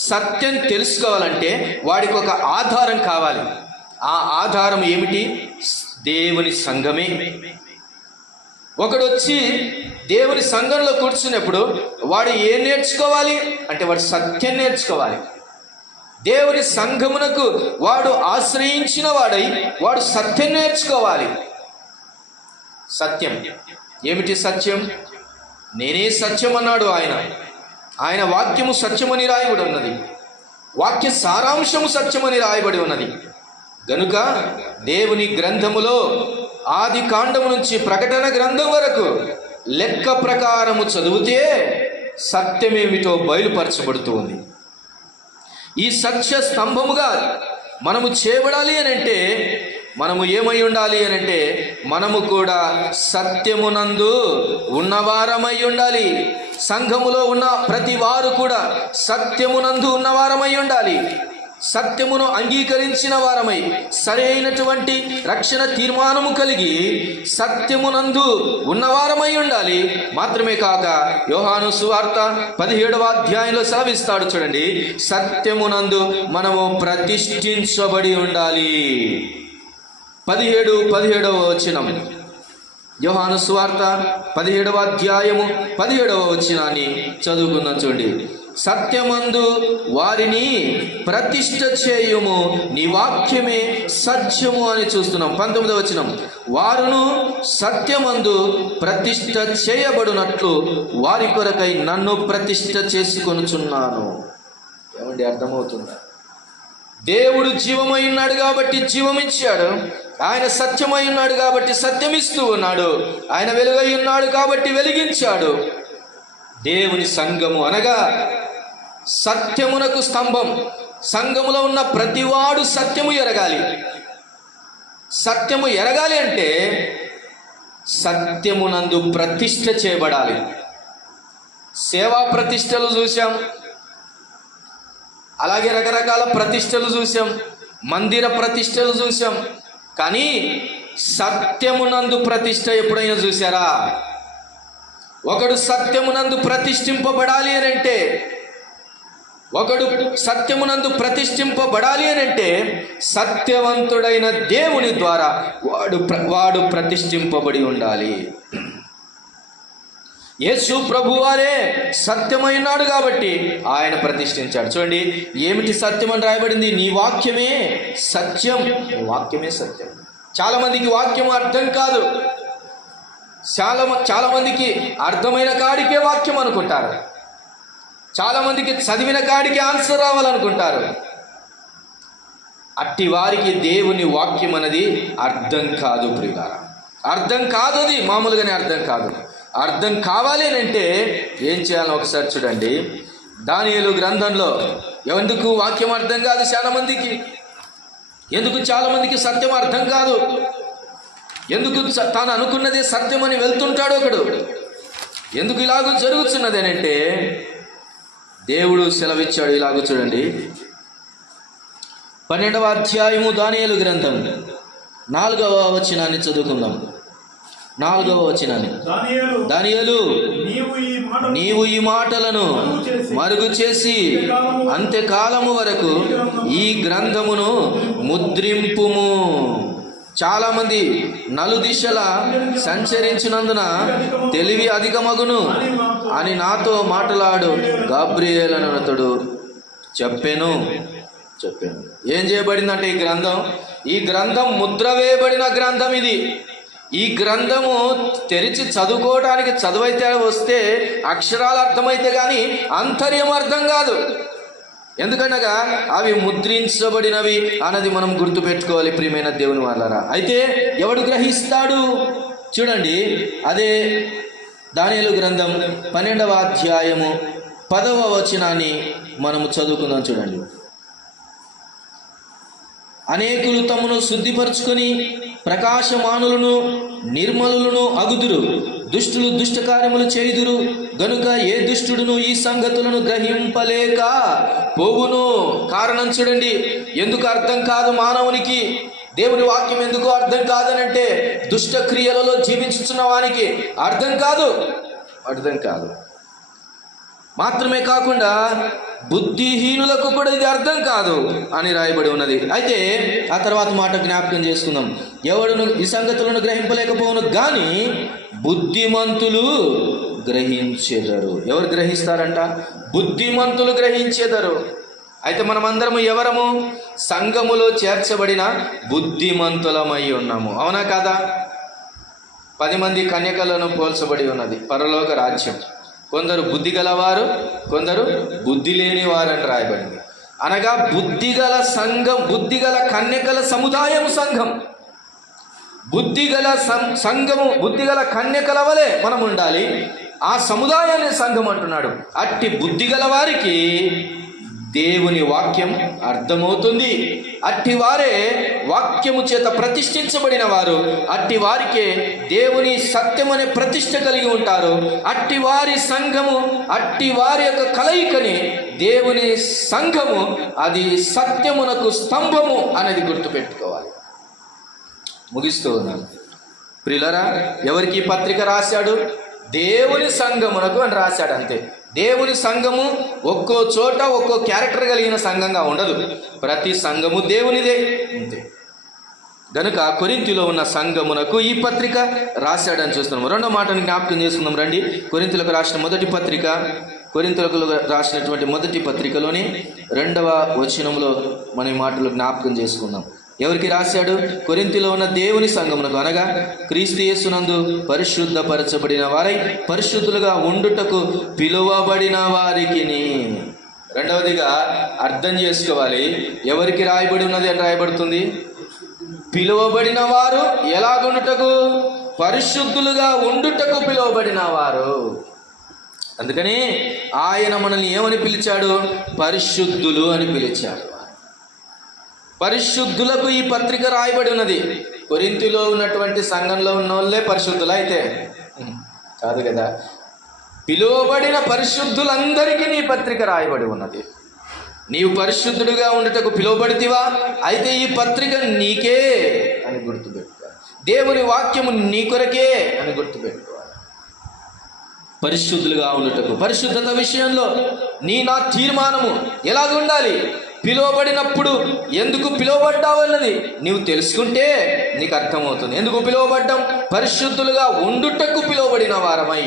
సత్యం తెలుసుకోవాలంటే వాడికి ఒక ఆధారం కావాలి. ఆ ఆధారం ఏమిటి? దేవుని సంఘమే. ఒకడు వచ్చి దేవుని సంఘంలో కూర్చున్నప్పుడు వాడు ఏం నేర్చుకోవాలి అంటే వాడు సత్యం నేర్చుకోవాలి. దేవుని సంఘమునకు వాడు ఆశ్రయించిన వాడై వాడు సత్యం నేర్చుకోవాలి. సత్యం ఏమిటి? సత్యం నేనే సత్యం అన్నాడు ఆయన వాక్యము సత్యమని రాయబడి ఉన్నది. వాక్య సారాంశము సత్యమని రాయబడి ఉన్నది. గనుక దేవుని గ్రంథములో ఆది కాండము నుంచి ప్రకటన గ్రంథం వరకు లెక్క ప్రకారము చదివితే సత్యమేమిటో బయలుపరచబడుతూ ఉంది. ఈ సత్య స్తంభముగా మనము చేయబడాలి అని అంటే మనము ఏమై ఉండాలి అని అంటే మనము కూడా సత్యమునందు ఉన్నవారమై ఉండాలి. సంఘములో ఉన్న ప్రతి వారు కూడా సత్యమునందు ఉన్నవారమై ఉండాలి. సత్యమును అంగీకరించిన వారమై సరైనటువంటి రక్షణ తీర్మానము కలిగి సత్యమునందు ఉన్నవారమై ఉండాలి. మాత్రమే కాక యోహాను సువార్త 17వ అధ్యాయంలో సెలవిస్తాడు చూడండి, సత్యమునందు మనము ప్రతిష్ఠించబడి ఉండాలి. 17వ వచనం, యోహాను సువార్త 17వ అధ్యాయము 17వ వచనాన్ని చదువుకుందాం చూడండి. సత్యమందు వారిని ప్రతిష్ఠ చేయుము, నీ వాక్యమే సత్యము అని చూస్తున్నాం. 19వ వచనం, వారును సత్యమందు ప్రతిష్ఠ చేయబడినట్లు వారి కొరకై నన్ను ప్రతిష్ఠ చేసుకొనుచున్నాను. ఏమండి, అర్థమవుతుందా? దేవుడు జీవమై ఉన్నాడు కాబట్టి జీవమిచ్చాడు. ఆయన సత్యమై ఉన్నాడు కాబట్టి సత్యమిస్తూ ఉన్నాడు. ఆయన వెలుగై ఉన్నాడు కాబట్టి వెలిగించాడు. దేవుని సంఘము అనగా సత్యమునకు స్తంభం. సంఘములో ఉన్న ప్రతివాడు సత్యము ఎరగాలి. సత్యము ఎరగాలి అంటే సత్యమునందు ప్రతిష్ఠ చేయబడాలి. సేవా ప్రతిష్టలు చూసాం, అలాగే రకరకాల ప్రతిష్టలు చూసాం, మందిర ప్రతిష్టలు చూసాం. కానీ సత్యమునందు ప్రతిష్ఠ ఎప్పుడైనా చూసారా? ఒకడు సత్యమునందు ప్రతిష్ఠింపబడాలి అని అంటే సత్యవంతుడైన దేవుని ద్వారా వాడు ప్రతిష్ఠింపబడి ఉండాలి. యేసు ప్రభువారే సత్యమైనాడు కాబట్టి ఆయన ప్రతిష్ఠించాడు. చూడండి, ఏమిటి సత్యం అని రాయబడింది? నీ వాక్యమే సత్యం. నీ వాక్యమే సత్యం. చాలా మందికి వాక్యం అర్థం కాదు. చాలా మందికి అర్థమైన కాడికే వాక్యం అనుకుంటారు. చాలా మందికి చదివిన కాడికి ఆన్సర్ రావాలనుకుంటారు. అట్టి వారికి దేవుని వాక్యం అనేది అర్థం కాదు ప్రియులారా. అర్థం కాదు, అది మామూలుగానే అర్థం కాదు. అర్థం కావాలి అని అంటే ఏం చేయాలో ఒకసారి చూడండి. దానియేలు గ్రంథంలో ఎందుకు వాక్యం అర్థం కాదు చాలా మందికి? ఎందుకు చాలా మందికి సత్యం అర్థం కాదు? ఎందుకు తాను అనుకున్నదే సత్యం అని వెళ్తుంటాడు ఒకడు? ఎందుకు ఇలాగ జరుగుతున్నది అని అంటే దేవుడు సెలవిచ్చాడు. ఇలాగ చూడండి, 12వ అధ్యాయము దానియేలు గ్రంథం 4వ వచనాన్ని చదువుకుందాం. 4వ వచనాన్ని, దానియేలు నీవు ఈ మాటలను మరుగు చేసి అంత్యకాలము వరకు ఈ గ్రంథమును ముద్రింపుము. చాలా మంది నలుదిశల సంచరించినందున తెలివి అధికమగును అని నాతో మాట్లాడు గాబ్రియేలు అతడు చెప్పాను. ఏం చేయబడిందంటే ఈ గ్రంథం ముద్ర వేయబడిన గ్రంథం ఇది. ఈ గ్రంథము తెరిచి చదువుకోవడానికి చదువైతే వస్తే అక్షరాలు అర్థమైతే కానీ అంతర్యం అర్థం కాదు. ఎందుకనగా అవి ముద్రించబడినవి అన్నది మనం గుర్తుపెట్టుకోవాలి ప్రియమైన దేవుని వాళ్ళారా. అయితే ఎవడు గ్రహిస్తాడు? చూడండి, అదే దానియేలు గ్రంథం 12వ అధ్యాయము 10వ వచనాన్ని మనము చదువుకుందాం. చూడండి. అనేకులు తమను శుద్ధిపరచుకొని ప్రకాశమానులను నిర్మలులను అగుదురు, దుష్టులు దుష్టకార్యములు చేయుదురు గనుక ఏ దుష్టుడును ఈ సంగతులను గ్రహింపలేక పోవును. కారణం చూడండి, ఎందుకు అర్థం కాదు మానవునికి దేవుని వాక్యం, ఎందుకు అర్థం కాదనంటే దుష్ట క్రియలలో జీవించుచున్న వానికి అర్థం కాదు. మాత్రమే కాకుండా బుద్ధిహీనులకు కూడా ఇది అర్థం కాదు అని రాయబడి ఉన్నది. అయితే ఆ తర్వాత మాట జ్ఞాపకం చేసుకుందాం. ఎవడును ఈ సంగతులను గ్రహింపలేకపోవును గాని బుద్ధిమంతులు గ్రహించెదరు. ఎవరు గ్రహిస్తారంట? బుద్ధిమంతులు గ్రహించెదరు. అయితే మనమందరము ఎవరము? సంఘములో చేర్చబడిన బుద్ధిమంతులమై ఉన్నాము. అవునా కాదా? 10 మంది కన్యకలను పోల్చబడి ఉన్నది పరలోక రాజ్యం. కొందరు బుద్ధి గలవారు, కొందరు బుద్ధి లేని వారని రాయబడింది. అనగా బుద్ధిగల సంఘం, బుద్ధిగల కన్యకల సముదాయం సంఘం. బుద్ధిగల సంఘము, బుద్ధిగల కన్యకల వలె మనం ఉండాలి. ఆ సముదాయాన్ని సంఘం అంటున్నాడు. అట్టి బుద్ధిగల వారికి దేవుని వాక్యం అర్థమవుతుంది. అట్టి వారే వాక్యము చేత ప్రతిష్ఠించబడిన వారు. అట్టి వారికే దేవుని సత్యం అనే ప్రతిష్ఠ కలిగి ఉంటారు. అట్టి వారి సంఘము, అట్టి వారి యొక్క కలయికని దేవుని సంఘము, అది సత్యమునకు స్తంభము అనేది గుర్తుపెట్టుకోవాలి. ముగిస్తూ ఉన్నాను. ప్రియులారా, ఎవరికి పత్రిక రాశాడు? దేవుని సంఘమునకు అని రాశాడు. అంతే. దేవుని సంఘము ఒక్కో చోట ఒక్కో క్యారెక్టర్ కలిగిన సంఘంగా ఉండదు. ప్రతి సంఘము దేవునిదే. అంతే. గనుక కొరింథీలో ఉన్న సంఘమునకు ఈ పత్రిక రాశాడని చూస్తున్నాం. రెండో మాటను జ్ఞాపకం చేసుకుందాం రండి. కొరింథీలకు రాసిన మొదటి పత్రిక, కొరింథీలకు రాసినటువంటి మొదటి పత్రికలోని 2వ వచనంలో మన ఈ మాటలు జ్ఞాపకం చేసుకుందాం. ఎవరికి రాశాడు? కొరింథీలో ఉన్న దేవుని సంఘమునకు, అనగా క్రీస్తు యేసునందు పరిశుద్ధపరచబడిన వారై పరిశుద్ధులుగా ఉండుటకు పిలువబడిన వారికి. రెండవదిగా అర్థం చేసుకోవాలి, ఎవరికి రాయబడి ఉన్నది అని రాయబడుతుంది? పిలువబడిన వారు ఎలాగుండుటకు? పరిశుద్ధులుగా ఉండుటకు పిలువబడిన వారు. అందుకని ఆయన మనల్ని ఏమని పిలిచాడు? పరిశుద్ధులు అని పిలిచాడు. పరిశుద్ధులకు ఈ పత్రిక రాయబడి ఉన్నది. కొరింథీలో ఉన్నటువంటి సంఘంలో ఉన్న వాళ్ళే పరిశుద్ధులు అయితే కాదు కదా. పిలువబడిన పరిశుద్ధులందరికీ నీ పత్రిక రాయబడి ఉన్నది. నీవు పరిశుద్ధుడిగా ఉండటకు పిలువబడితివా? అయితే ఈ పత్రిక నీకే అని గుర్తుపెట్టుకోవాలి. దేవుని వాక్యము నీ కొరకే అని గుర్తుపెట్టుకోవాలి. పరిశుద్ధులుగా ఉండటకు, పరిశుద్ధత విషయంలో నా తీర్మానము ఎలాగుండాలి? పిలువబడినప్పుడు ఎందుకు పిలువబడ్డావు అన్నది నీవు తెలుసుకుంటే నీకు అర్థమవుతుంది. ఎందుకు పిలువబడ్డాం? పరిశుద్ధులుగా ఉండుటకు పిలువబడిన వారమై.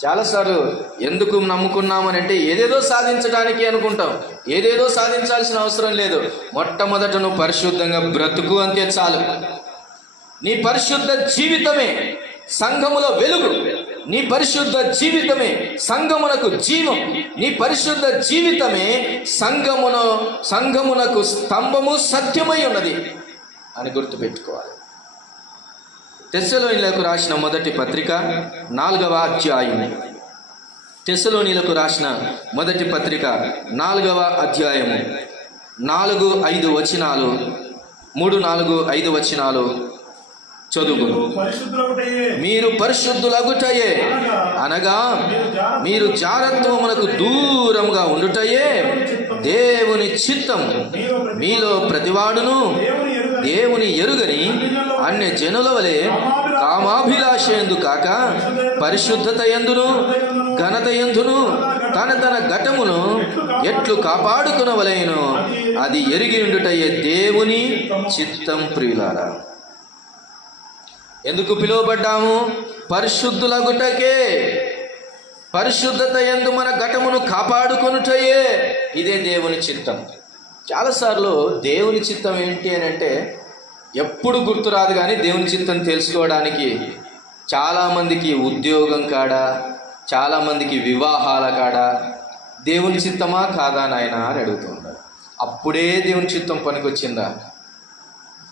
చాలాసార్లు ఎందుకు నమ్ముకున్నామని అంటే ఏదేదో సాధించడానికి అనుకుంటాం. ఏదేదో సాధించాల్సిన అవసరం లేదు. మొట్టమొదట నువ్వు పరిశుద్ధంగా బ్రతుకు, అంతే చాలు. నీ పరిశుద్ధ జీవితమే సంఘములో వెలుగు. నీ పరిశుద్ధ జీవితమే సంఘమునకు జీవం. నీ పరిశుద్ధ జీవితమే సంఘమునకు స్తంభము, సత్యమై ఉన్నది అని గుర్తుపెట్టుకోవాలి. తెస్సలోనిలకు రాసిన మొదటి పత్రిక 4వ అధ్యాయం. తెస్సలోనిలకు రాసిన మొదటి పత్రిక 4వ అధ్యాయము 4-5 వచనాలు, 3-4-5 వచనాలు చదువుకును. మీరు పరిశుద్ధులగుటయే, అనగా మీరు జారత్వమునకు దూరంగా ఉండుటయే దేవుని చిత్తం. మీలో ప్రతివాడును దేవుని ఎరుగని అన్య జనుల వలె కామాభిలాష యందు కాక పరిశుద్ధత యందును ఘనత యందును తన ఘటమును ఎట్లు కాపాడుకునవలెను అది ఎరిగి ఉండుటయే దేవుని చిత్తం. ప్రియులారా, ఎందుకు పిలువబడ్డాము? పరిశుద్ధులగుటకే. పరిశుద్ధత యందు మన ఘటమును కాపాడుకొనుటయే ఇదే దేవుని చిత్తం. చాలాసార్లు దేవుని చిత్తం ఏంటి అని అంటే ఎప్పుడు గుర్తురాదు. కానీ దేవుని చిత్తం తెలుసుకోవడానికి చాలామందికి ఉద్యోగం కాడ, చాలామందికి వివాహాల కాడ దేవుని చిత్తమా కాదా నాయనా అని అడుగుతూ ఉంటారు. అప్పుడే దేవుని చిత్తం పనికొచ్చిందా?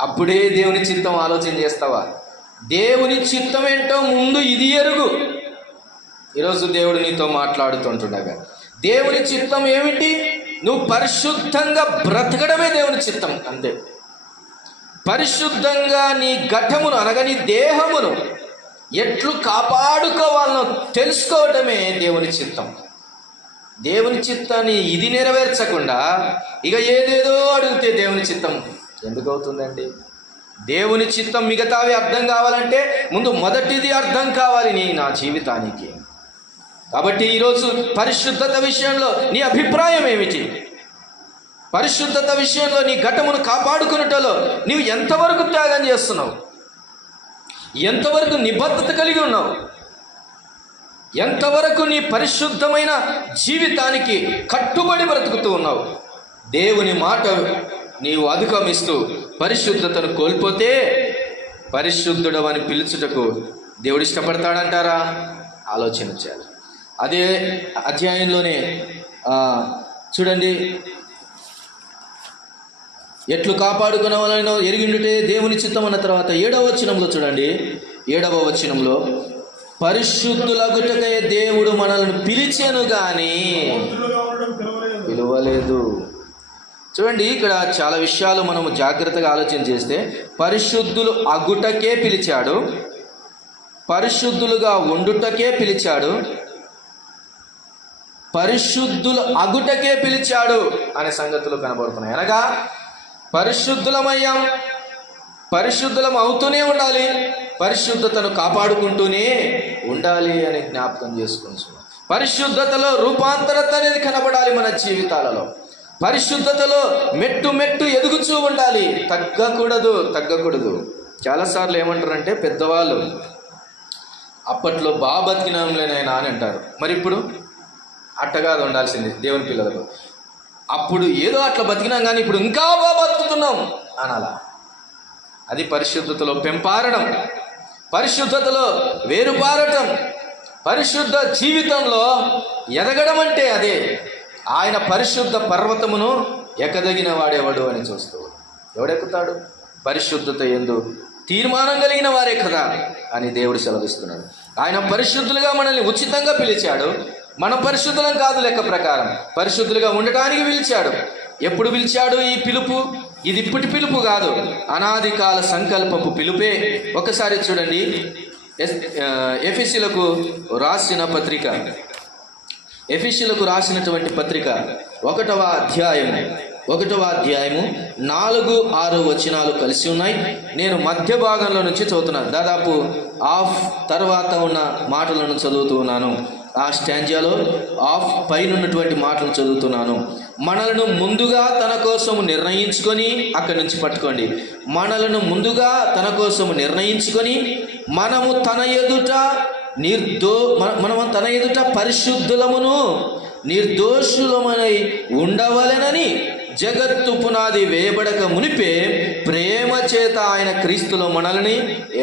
అప్పుడే దేవుని చిత్తం ఆలోచన చేస్తావా? దేవుని చిత్తం ఏంటో ముందు ఇది ఎరుగు. ఈరోజు దేవుడు నీతో మాట్లాడుతుంటుండగా దేవుని చిత్తం ఏమిటి? నువ్వు పరిశుద్ధంగా బ్రతకడమే దేవుని చిత్తం, అంతే. పరిశుద్ధంగా నీ ఘటమును అనగా నీ దేహమును ఎట్లు కాపాడుకోవాలనో తెలుసుకోవటమే దేవుని చిత్తం. దేవుని చిత్తాన్ని ఇది నెరవేర్చకుండా ఇక ఏదేదో అడిగితే దేవుని చిత్తం ఎందుకు అవుతుందండి? దేవుని చిత్తం మిగతావి అర్థం కావాలంటే ముందు మొదటిది అర్థం కావాలి నా జీవితానికి. కాబట్టి ఈరోజు పరిశుద్ధత విషయంలో నీ అభిప్రాయం ఏమిటి? పరిశుద్ధత విషయంలో నీ ఘటమును కాపాడుకున్నటలో నీవు ఎంతవరకు త్యాగం చేస్తున్నావు? ఎంతవరకు నిబద్ధత కలిగి ఉన్నావు? ఎంతవరకు నీ పరిశుద్ధమైన జీవితానికి కట్టుబడి బ్రతుకుతూ ఉన్నావు? దేవుని మాట నీవు అధిగమిస్తూ పరిశుద్ధతను కోల్పోతే పరిశుద్ధుడు అని పిలుచుటకు దేవుడు ఇష్టపడతాడంటారా? ఆలోచన చేయాలి. అదే అధ్యాయంలోనే చూడండి, ఎట్లు కాపాడుకునవలనో ఎరిగిండుటే దేవుని చిత్తం అన్న తర్వాత 7వ వచనంలో చూడండి, 7వ వచనంలో పరిశుద్ధులగుటకై దేవుడు మనల్ని పిలిచెను గాని పిలువలేదు. చూడండి, ఇక్కడ చాలా విషయాలు మనము జాగ్రత్తగా ఆలోచన చేస్తే పరిశుద్ధులు అగుటకే పిలిచాడు, పరిశుద్ధులుగా ఉండుటకే పిలిచాడు, పరిశుద్ధులు అగుటకే పిలిచాడు అనే సంగతులు కనబడుతున్నాయి. అనగా పరిశుద్ధులమయ్యాం, పరిశుద్ధులం అవుతూనే ఉండాలి, పరిశుద్ధతను కాపాడుకుంటూనే ఉండాలి అని జ్ఞాపకం చేసుకుంటున్నాం. పరిశుద్ధతలో రూపాంతరత అనేది కనబడాలి మన జీవితాలలో. పరిశుద్ధతలో మెట్టు మెట్టు ఎదుగుతూ ఉండాలి, తగ్గకూడదు. చాలాసార్లు ఏమంటారంటే పెద్దవాళ్ళు, అప్పట్లో బాగా బతికినాంలేనైనా అని అంటారు. మరి ఇప్పుడు అట్టగాదు ఉండాల్సింది దేవుని పిల్లలకు. అప్పుడు ఏదో అట్లా బతికినాం కానీ ఇప్పుడు ఇంకా బాగా బతుకుతున్నాం అనాలా. అది పరిశుద్ధతలో పెంపారడం, పరిశుద్ధతలో వేరుపారటం, పరిశుద్ధ జీవితంలో ఎదగడం అంటే అదే. ఆయన పరిశుద్ధ పర్వతమును ఎక్కదగిన వాడెవడు అని చూస్తూ ఎవడెక్కుతాడు? పరిశుద్ధత యందు తీర్మానం కలిగిన వారే కదా అని దేవుడు సెలవిస్తున్నాడు. ఆయన పరిశుద్ధులుగా మనల్ని ఉచితంగా పిలిచాడు. మనం పరిశుద్ధులం కాదు, లెక్క ప్రకారం పరిశుద్ధులుగా ఉండటానికి పిలిచాడు. ఎప్పుడు పిలిచాడు? ఈ పిలుపు ఇది ఇప్పటి పిలుపు కాదు, అనాది కాల సంకల్పపు పిలుపే. ఒకసారి చూడండి, ఎఫెసీయులకు రాసిన పత్రిక, ఎఫెసీయులకు రాసినటువంటి పత్రిక 1వ అధ్యాయము 4-6 వచనాలు కలిసి ఉన్నాయి. నేను మధ్య భాగంలో నుంచి చదువుతున్నాను. దాదాపు హాఫ్ తర్వాత ఉన్న మాటలను చదువుతూ ఉన్నాను. ఆ స్టాంజాలో హాఫ్ పైన ఉన్నటువంటి మాటలు చదువుతున్నాను. మనలను ముందుగా తన కోసము నిర్ణయించుకొని, అక్కడి నుంచి పట్టుకోండి, మనలను ముందుగా తన కోసము నిర్ణయించుకొని మనము తన ఎదుట పరిశుద్ధులమును నిర్దోషులమనై ఉండవలెనని జగత్తు పునాది వేయబడక మునిపే ప్రేమ చేత ఆయన క్రీస్తులో మనల్ని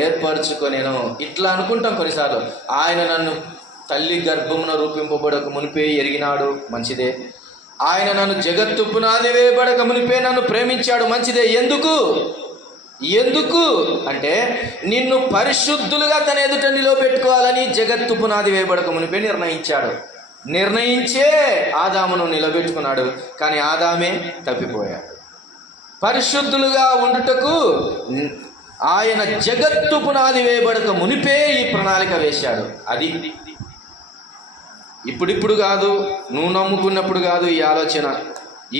ఏర్పరచుకొనేను. ఇట్లా అనుకుంటాం కొన్నిసార్లు, ఆయన నన్ను తల్లి గర్భమున రూపింపబడక మునిపే ఎరిగినాడు, మంచిదే. ఆయన నన్ను జగత్తు పునాది వేయబడక మునిపే నన్ను ప్రేమించాడు, మంచిదే. ఎందుకు అంటే నిన్ను పరిశుద్ధులుగా తన ఎదుట నిలబెట్టుకోవాలని జగత్తు పునాది వేయబడక మునిపే నిర్ణయించే ఆదామును నిలబెట్టుకున్నాడు. కానీ ఆదామే తప్పిపోయాడు. పరిశుద్ధులుగా ఉండుటకు ఆయన జగత్తు పునాది వేయబడక మునిపే ఈ ప్రణాళిక వేశాడు. అది ఇప్పుడిప్పుడు కాదు, నువ్వు నమ్ముకున్నప్పుడు కాదు ఈ ఆలోచన.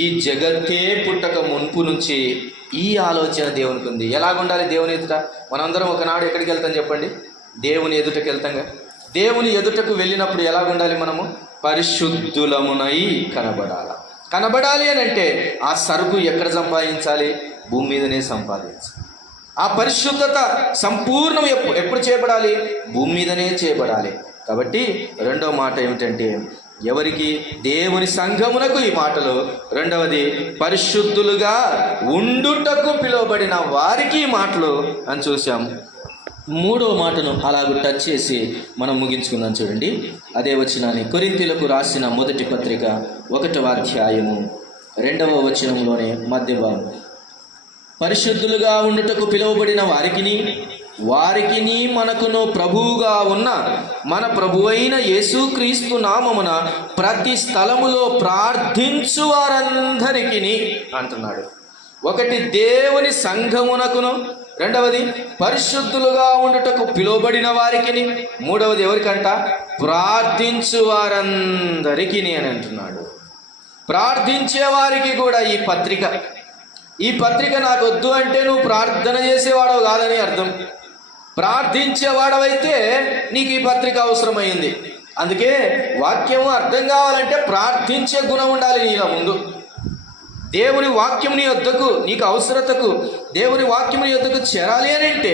ఈ జగత్తే పుట్టక మున్పు నుంచి ఈ ఆలోచన దేవునికి ఉంది. ఎలాగుండాలి దేవుని ఎదుట? మనందరం ఒకనాడు ఎక్కడికి వెళ్తాం చెప్పండి? దేవుని ఎదుటకు వెళ్తాంగా. దేవుని ఎదుటకు వెళ్ళినప్పుడు ఎలాగుండాలి? మనము పరిశుద్ధులమునై కనబడాలి అని అంటే ఆ సరుకు ఎక్కడ సంపాదించాలి? భూమి మీదనే సంపాదించాలి. ఆ పరిశుద్ధత సంపూర్ణం ఎప్పుడు చేయబడాలి? భూమి మీదనే చేయబడాలి. కాబట్టి రెండవ మాట ఏమిటంటే, ఎవరికి? దేవుని సంఘమునకు ఈ మాటలు. రెండవది, పరిశుద్ధులుగా ఉండుటకు పిలువబడిన వారికి ఈ మాటలు అని చూసాం. మూడవ మాటను అలాగూ టచ్ చేసి మనం ముగించుకుందాం. చూడండి, అదే వచనాన్ని కొరింథీయులకు రాసిన మొదటి పత్రిక 1వ అధ్యాయము 2వ వచనంలోనే మధ్య భాగం. పరిశుద్ధులుగా ఉండుటకు పిలువబడిన వారికిని వారికిని మనకును ప్రభువుగా ఉన్న మన ప్రభువైన యేసుక్రీస్తు నామమున ప్రతి స్థలములో ప్రార్థించు వారందరికిని అంటున్నాడు. ఒకటి దేవుని సంఘమునకును, రెండవది పరిశుద్ధులుగా ఉండుటకు పిలువబడిన వారికిని, మూడవది ఎవరికంట? ప్రార్థించు వారందరికీ అని అంటున్నాడు. ప్రార్థించే వారికి కూడా ఈ పత్రిక నాకు వద్దు అంటే నువ్వు ప్రార్థన చేసేవాడవు కాదని అర్థం. ప్రార్థించేవాడవైతే నీకు ఈ పత్రిక అవసరమైంది. అందుకే వాక్యము అర్థం కావాలంటే ప్రార్థించే గుణం ఉండాలి నీలో ముందు. దేవుని వాక్యం నీ వద్దకు, నీకు అవసరతకు దేవుని వాక్యం నీ వద్దకు చేరాలి అని అంటే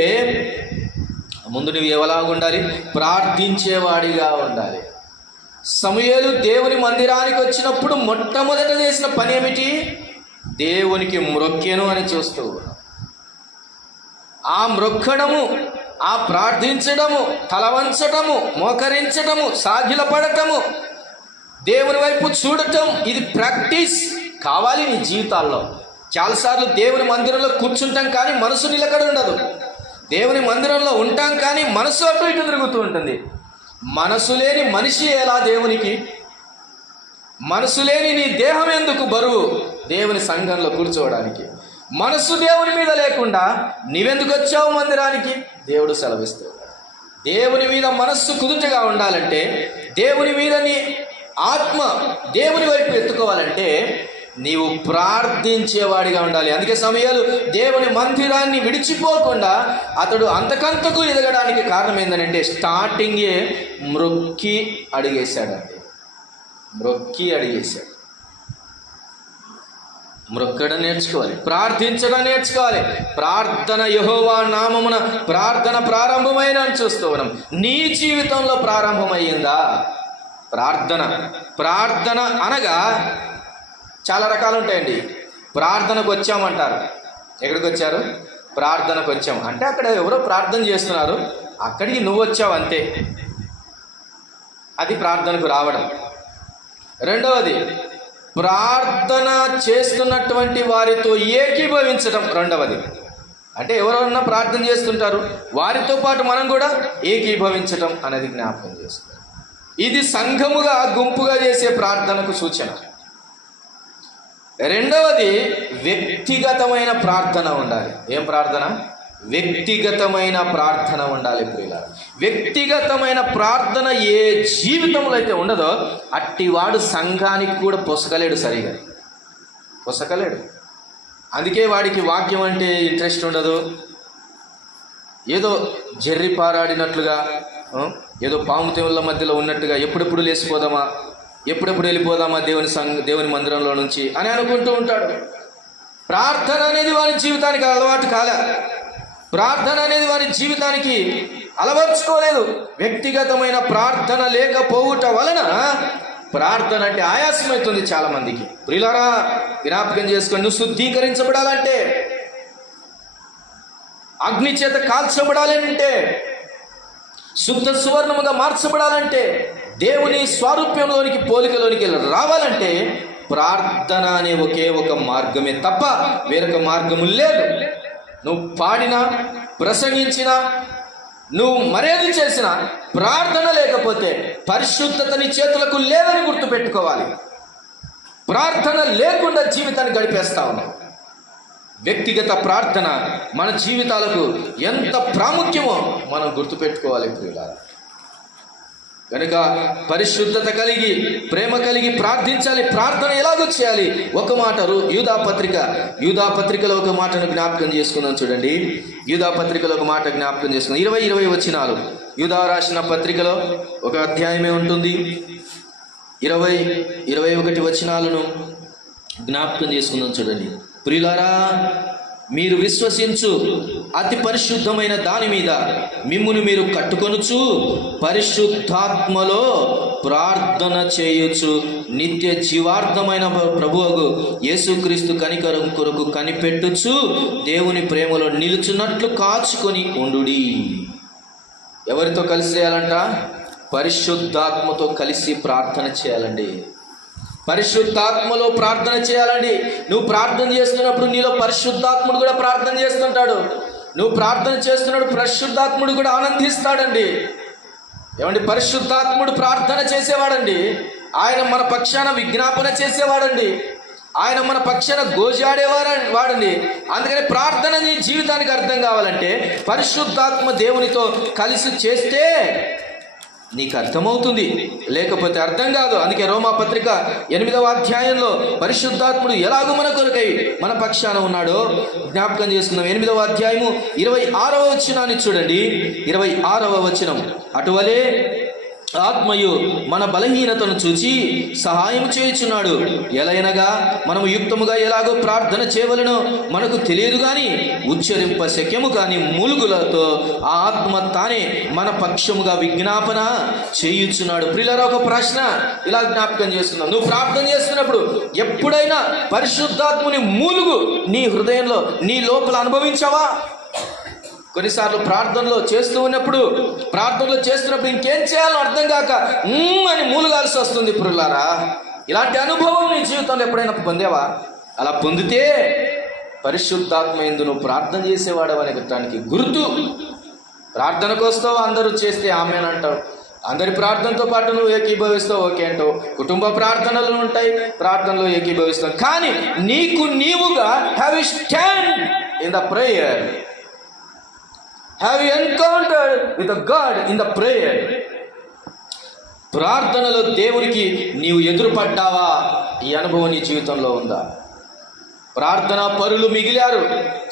ముందు నువ్వు ఎవలాగా ఉండాలి? ప్రార్థించేవాడిగా ఉండాలి. సమూయేలు దేవుని మందిరానికి వచ్చినప్పుడు మొట్టమొదట చేసిన పని ఏమిటి? దేవునికి మ్రొక్కెను అని చూస్తూ ఆ మ్రొక్కడము, ఆ ప్రార్థించడము, తలవంచటము, మోకరించటము, సాగిలపడటము, దేవుని వైపు చూడటం, ఇది ప్రాక్టీస్ కావాలి నీ జీవితాల్లో. చాలాసార్లు దేవుని మందిరంలో కూర్చుంటాం కానీ మనసు నిలకడ ఉండదు. దేవుని మందిరంలో ఉంటాం కానీ మనసు అటు ఇటు తిరుగుతూ ఉంటుంది. మనసు లేని మనిషి ఎలా దేవునికి? మనసు లేని నీ దేహం ఎందుకు బరువు దేవుని సంఘంలో కూర్చోవడానికి? మనసు దేవుని మీద లేకుండా నీవెందుకు వచ్చావు మందిరానికి? దేవుడు సెలవిస్తూ దేవుని మీద మనస్సు కుదుటగా ఉండాలంటే, దేవుని మీద నీ ఆత్మ దేవుని వైపు ఎత్తుకోవాలంటే నీవు ప్రార్థించేవాడిగా ఉండాలి. అందుకే సమూయేలు దేవుని మందిరాన్ని విడిచిపోకుండా అతడు అంతకంతకు ఎదగడానికి కారణం ఏంటంటే స్టార్టింగే మ్రొక్కి అడిగేశాడండి. మ్రొక్కడం నేర్చుకోవాలి, ప్రార్థించడం నేర్చుకోవాలి. ప్రార్థన యెహోవా నామమున ప్రార్థన ప్రారంభమైన చూస్తూ ఉన్నాం. నీ జీవితంలో ప్రారంభమయ్యిందా ప్రార్థన అనగా చాలా రకాలు ఉంటాయండి. ప్రార్థనకు వచ్చామంటారు. ఎక్కడికి వచ్చారు? ప్రార్థనకు వచ్చాం అంటే అక్కడ ఎవరో ప్రార్థన చేస్తున్నారు, అక్కడికి నువ్వు వచ్చావు అంతే. అది ప్రార్థనకు రావడం. రెండవది ప్రార్థన చేస్తున్నటువంటి వారితో ఏకీభవించడం. రెండవది అంటే ఎవరైనా ప్రార్థన చేస్తుంటారు, వారితో పాటు మనం కూడా ఏకీభవించడం అనేది జ్ఞాపకం చేస్తాం. ఇది సంఘముగా గుంపుగా చేసే ప్రార్థనకు సూచన. రెండవది వ్యక్తిగతమైన ప్రార్థన ఉండాలి. ఏం ప్రార్థన? వ్యక్తిగతమైన ప్రార్థన ఉండాలి ప్రియులారా. వ్యక్తిగతమైన ప్రార్థన ఏ జీవితంలో అయితే ఉండదో అట్టివాడు సంఘానికి కూడా పొసగలేడు, సరిగా పొసగలేడు. అందుకే వాడికి వాక్యం అంటే ఇంట్రెస్ట్ ఉండదు. ఏదో జర్రి పారాడినట్లుగా, ఏదో పాము తెముల మధ్యలో ఉన్నట్టుగా ఎప్పుడెప్పుడు లేచిపోదామా, ఎప్పుడెప్పుడు వెళ్ళిపోదామా దేవుని మందిరంలో నుంచి అని అనుకుంటూ ఉంటాడు. ప్రార్థన అనేది వారి జీవితానికి అలవాటు కాలే. ప్రార్థన అనేది వారి జీవితానికి అలవర్చుకోలేదు. వ్యక్తిగతమైన ప్రార్థన లేకపోవుట వలన ప్రార్థన అంటే ఆయాసమవుతుంది చాలా మందికి. ప్రియులారా జ్ఞాపకం చేసుకొని, నువ్వు శుద్ధీకరించబడాలంటే, అగ్ని చేత కాల్చబడాలంటే, శుద్ధ సువర్ణముగా మార్చబడాలంటే, దేవుని స్వారూప్యంలోనికి పోలికలోనికి రావాలంటే ప్రార్థన అనే ఒకే ఒక మార్గమే తప్ప వేరొక మార్గము లేదు. నువ్వు పాడినా, ప్రసంగించినా, నువ్వు మరేది చేసినా ప్రార్థన లేకపోతే పరిశుద్ధత నీ చేతులకు లేదని గుర్తుపెట్టుకోవాలి. ప్రార్థన లేకుండా జీవితాన్ని గడిపేస్తా ఉన్నావు. వ్యక్తిగత ప్రార్థన మన జీవితాలకు ఎంత ప్రాముఖ్యమో మనం గుర్తుపెట్టుకోవాలి ప్రియులారా. కనుక పరిశుద్ధత కలిగి, ప్రేమ కలిగి ప్రార్థించాలి. ప్రార్థన ఎలాగో చేయాలి? ఒక మాట యూదా పత్రికలో ఒక మాటను జ్ఞాపకం చేసుకుందాం. చూడండి, యూదా పత్రికలో ఒక మాట జ్ఞాపకం చేసుకుందాం. 20 వచనాలు. యూదా రాసిన పత్రికలో ఒక అధ్యాయమే ఉంటుంది. 20-21 వచనాలను జ్ఞాపకం చేసుకుందాం. చూడండి, ప్రియులారా మీరు విశ్వసించు అతి పరిశుద్ధమైన దాని మీద మిమ్మును మీరు కట్టుకొనుచు పరిశుద్ధాత్మలో ప్రార్థన చేయుచు నిత్య జీవార్థమైన ప్రభువుకు యేసుక్రీస్తు కనికరం కొరకు కనిపెట్టుచు దేవుని ప్రేమలో నిలుచున్నట్లు కాచుకొని ఉండుడి. ఎవరితో కలిసి చేయాలంట? పరిశుద్ధాత్మతో కలిసి ప్రార్థన చేయాలండి. పరిశుద్ధాత్మలో ప్రార్థన చేయాలండి. నువ్వు ప్రార్థన చేస్తున్నప్పుడు నీలో పరిశుద్ధాత్ముడు కూడా ప్రార్థన చేస్తుంటాడు. నువ్వు ప్రార్థన చేస్తున్నాడు, పరిశుద్ధాత్ముడు కూడా ఆనందిస్తాడండి. ఏమండి, పరిశుద్ధాత్ముడు ప్రార్థన చేసేవాడండి. ఆయన మన పక్షాన విజ్ఞాపన చేసేవాడండి. ఆయన మన పక్షాన వాడండి. అందుకని ప్రార్థన నీ జీవితానికి అర్థం కావాలంటే పరిశుద్ధాత్మ దేవునితో కలిసి చేస్తే నీకు అర్థమవుతుంది, లేకపోతే అర్థం కాదు. అందుకే రోమా పత్రిక 8వ అధ్యాయంలో పరిశుద్ధాత్ముడు ఎలాగో మన కొరకై మన పక్షాన ఉన్నాడో జ్ఞాపకం చేసుకుందాం. 8వ అధ్యాయము 26వ వచనాన్ని చూడండి. 26వ వచనం, అటువలే ఆత్మయు మన బలహీనతను చూచి సహాయం చేయుచున్నాడు. ఎలయనగా మనము యుక్తముగా ఎలాగో ప్రార్థన చేయవలనో మనకు తెలియదు గాని ఉచ్చరింప శక్యము కాని మూలుగులతో ఆ ఆత్మ తానే మన పక్షముగా విజ్ఞాపన చేయుచున్నాడు. ప్రియులారా, ఒక ప్రశ్న ఇలా జ్ఞాపకం చేస్తున్నావు. నువ్వు ప్రార్థన చేస్తున్నప్పుడు ఎప్పుడైనా పరిశుద్ధాత్ముని మూలుగు నీ హృదయంలో నీ లోపల అనుభవించావా? కొన్నిసార్లు ప్రార్థనలో చేస్తున్నప్పుడు ఇంకేం చేయాలో అర్థం కాక అని మూలుగాల్సి వస్తుంది. ప్రియులారా, ఇలాంటి అనుభవం నీ జీవితంలో ఎప్పుడైనా పొందేవా? అలా పొందితే పరిశుద్ధాత్మ యందు నువ్వు ప్రార్థన చేసేవాడు అనేటానికి గుర్తు. ప్రార్థనకు వస్తావు, అందరూ చేస్తే ఆమేనంటావు, అందరి ప్రార్థనతో పాటు నువ్వు ఏకీభవిస్తావు, ఓకే అంటావు. కుటుంబ ప్రార్థనలు ఉంటాయి, ప్రార్థనలో ఏకీభవిస్తావు. కానీ నీకు నీవుగా have you stand in the prayer, have you encountered with a God in the prayer? ప్రార్థనలో దేవునికి నీవు ఎదురుపడ్డావా? ఈ అనుభవం నీ జీవితంలో ఉందా? ప్రార్థనా పరులు మిగిలారు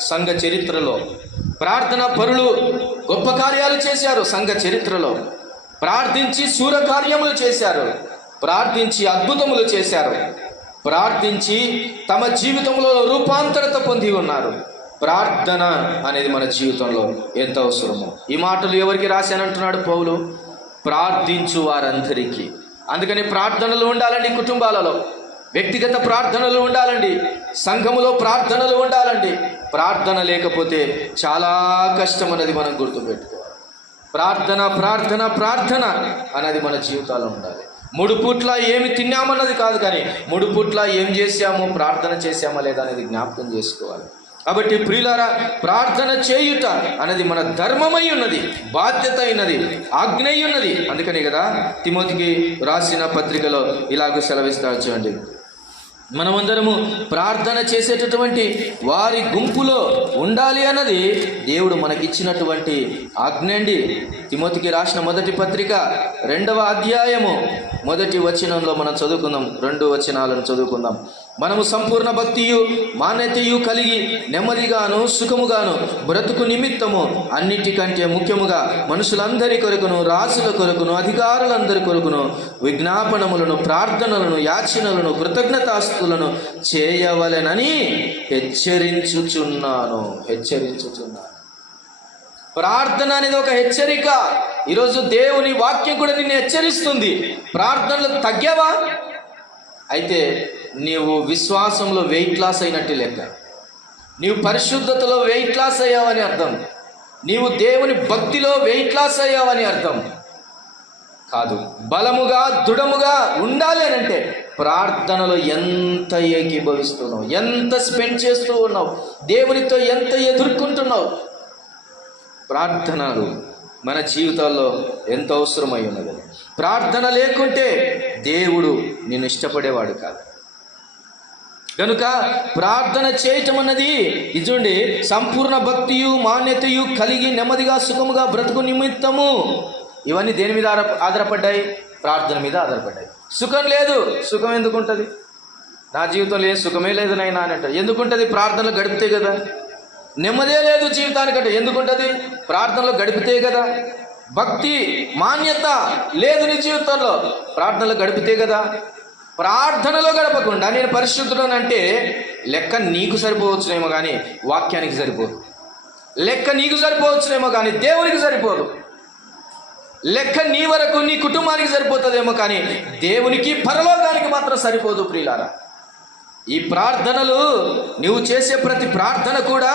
సంఘ చరిత్రలో. ప్రార్థనా పరులు గొప్ప కార్యాలు చేశారు సంఘ చరిత్రలో. ప్రార్థించి శూరకార్యములు చేశారు, ప్రార్థించి అద్భుతములు చేశారు, ప్రార్థించి తమ జీవితంలో రూపాంతరత పొంది ఉన్నారు. ప్రార్థన అనేది మన జీవితంలో ఎంత అవసరమో. ఈ మాటలు ఎవరికి రాశానంటున్నాడు పౌలు? ప్రార్థించు వారందరికీ. అందుకని ప్రార్థనలు ఉండాలండి, కుటుంబాలలో వ్యక్తిగత ప్రార్థనలు ఉండాలండి, సంఘములో ప్రార్థనలు ఉండాలండి. ప్రార్థన లేకపోతే చాలా కష్టం అనేది మనం గుర్తుపెట్టుకోవాలి. ప్రార్థన ప్రార్థన ప్రార్థన అనేది మన జీవితాల్లో ఉండాలి. 3 పూట్ల ఏమి తిన్నామన్నది కాదు, కానీ 3 పూట్ల ఏం చేశాము, ప్రార్థన చేశామా లేదా అనేది జ్ఞాపకం చేసుకోవాలి. కాబట్టి ప్రియులారా, ప్రార్థన చేయుట అనేది మన ధర్మమై ఉన్నది, బాధ్యత అయినది, ఆజ్ఞ ఉన్నది. అందుకని కదా తిమోతికి రాసిన పత్రికలో ఇలాగ సెలవిస్తాడు చూడండి, మనమందరము ప్రార్థన చేసేటటువంటి వారి గుంపులో ఉండాలి అన్నది దేవుడు మనకిచ్చినటువంటి ఆజ్ఞ అండి. తిమోతికి రాసిన మొదటి పత్రిక 2వ అధ్యాయము 1వ వచనంలో మనం చదువుకుందాం. 2 వచనాలను చదువుకుందాం. మనము సంపూర్ణ భక్తియు మాన్యతయు కలిగి నెమ్మదిగాను సుఖముగాను బ్రతుకు నిమిత్తము అన్నిటికంటే ముఖ్యముగా మనుషులందరి కొరకును రాజుల కొరకును అధికారులందరి కొరకును విజ్ఞాపనములను ప్రార్థనలను యాచనలను కృతజ్ఞతాస్తులను చేయవలెనని హెచ్చరించుచున్నాను. ప్రార్థన అనేది ఒక హెచ్చరిక. ఈరోజు దేవుని వాక్యం కూడా నిన్ను హెచ్చరిస్తుంది. ప్రార్థనలు తగ్గావా? అయితే నీవు విశ్వాసంలో వెయిట్ లాస్ అయినట్టు లెక్క. నీవు పరిశుద్ధతలో వెయిట్ లాస్ అయ్యావని అర్థం. నీవు దేవుని భక్తిలో వెయిట్ లాస్ అయ్యావని అర్థం కాదు. బలముగా దృఢముగా ఉండాలి అని అంటే ప్రార్థనలో ఎంత ఏకీభవిస్తున్నావు, ఎంత స్పెండ్ చేస్తూ ఉన్నావు, దేవునితో ఎంత ఎదుర్కొంటున్నావు. ప్రార్థనలు మన జీవితాల్లో ఎంత అవసరమై ఉన్నది. ప్రార్థన లేకుంటే దేవుడు నిన్ను ఇష్టపడేవాడు కాదు. కనుక ప్రార్థన చేయటం అన్నది ఇదండి, సంపూర్ణ భక్తియు మాన్యతయు కలిగి నెమ్మదిగా సుఖముగా బ్రతుకు నిమిత్తము. ఇవన్నీ దేని మీద ఆధారపడ్డాయి? ప్రార్థన మీద ఆధారపడ్డాయి. సుఖం లేదు, సుఖం ఎందుకు ఉంటుంది? నా జీవితంలో ఏం సుఖమే లేదు నైనా అని అంటారు. ఎందుకుంటుంది? ప్రార్థనలు గడిపితే కదా. నెమ్మదే లేదు జీవితానికంటే, ఎందుకుంటుంది? ప్రార్థనలో గడిపితే కదా. భక్తి మాన్యత లేదు నీ జీవితంలో, ప్రార్థనలో గడిపితే కదా. ప్రార్థనలో గడపకుండా నేను పరిశుద్ధుడనంటే లెక్క నీకు సరిపోవచ్చునేమో కానీ వాక్యానికి సరిపోదు. లెక్క నీకు సరిపోవచ్చునేమో కానీ దేవునికి సరిపోదు. లెక్క నీ వరకు నీ కుటుంబానికి సరిపోతుందేమో కానీ దేవునికి పరలోకానికి మాత్రం సరిపోదు. ప్రియులారా, ఈ ప్రార్థనలు నువ్వు చేసే ప్రతి ప్రార్థన కూడా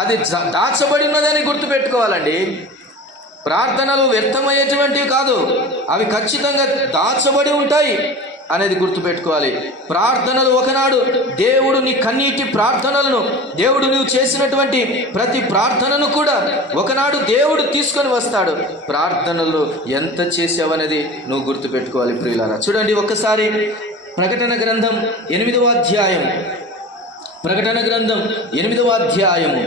అది దాచబడి ఉన్నదని గుర్తుపెట్టుకోవాలండి. ప్రార్థనలు వ్యర్థమయ్యేటువంటివి కాదు, అవి ఖచ్చితంగా దాచబడి ఉంటాయి. అనేది గుర్తుపెట్టుకోవాలి. ప్రార్థనలు ఒకనాడు దేవుడు నీ కన్నీటి ప్రార్థనలను, దేవుడు నువ్వు చేసినటువంటి ప్రతి ప్రార్థనను కూడా ఒకనాడు దేవుడు తీసుకొని వస్తాడు. ప్రార్థనలు ఎంత చేసావనేది నువ్వు గుర్తుపెట్టుకోవాలి ప్రియులారా. చూడండి ఒక్కసారి ప్రకటన గ్రంథం 8వ అధ్యాయం, ప్రకటన గ్రంథం 8వ అధ్యాయము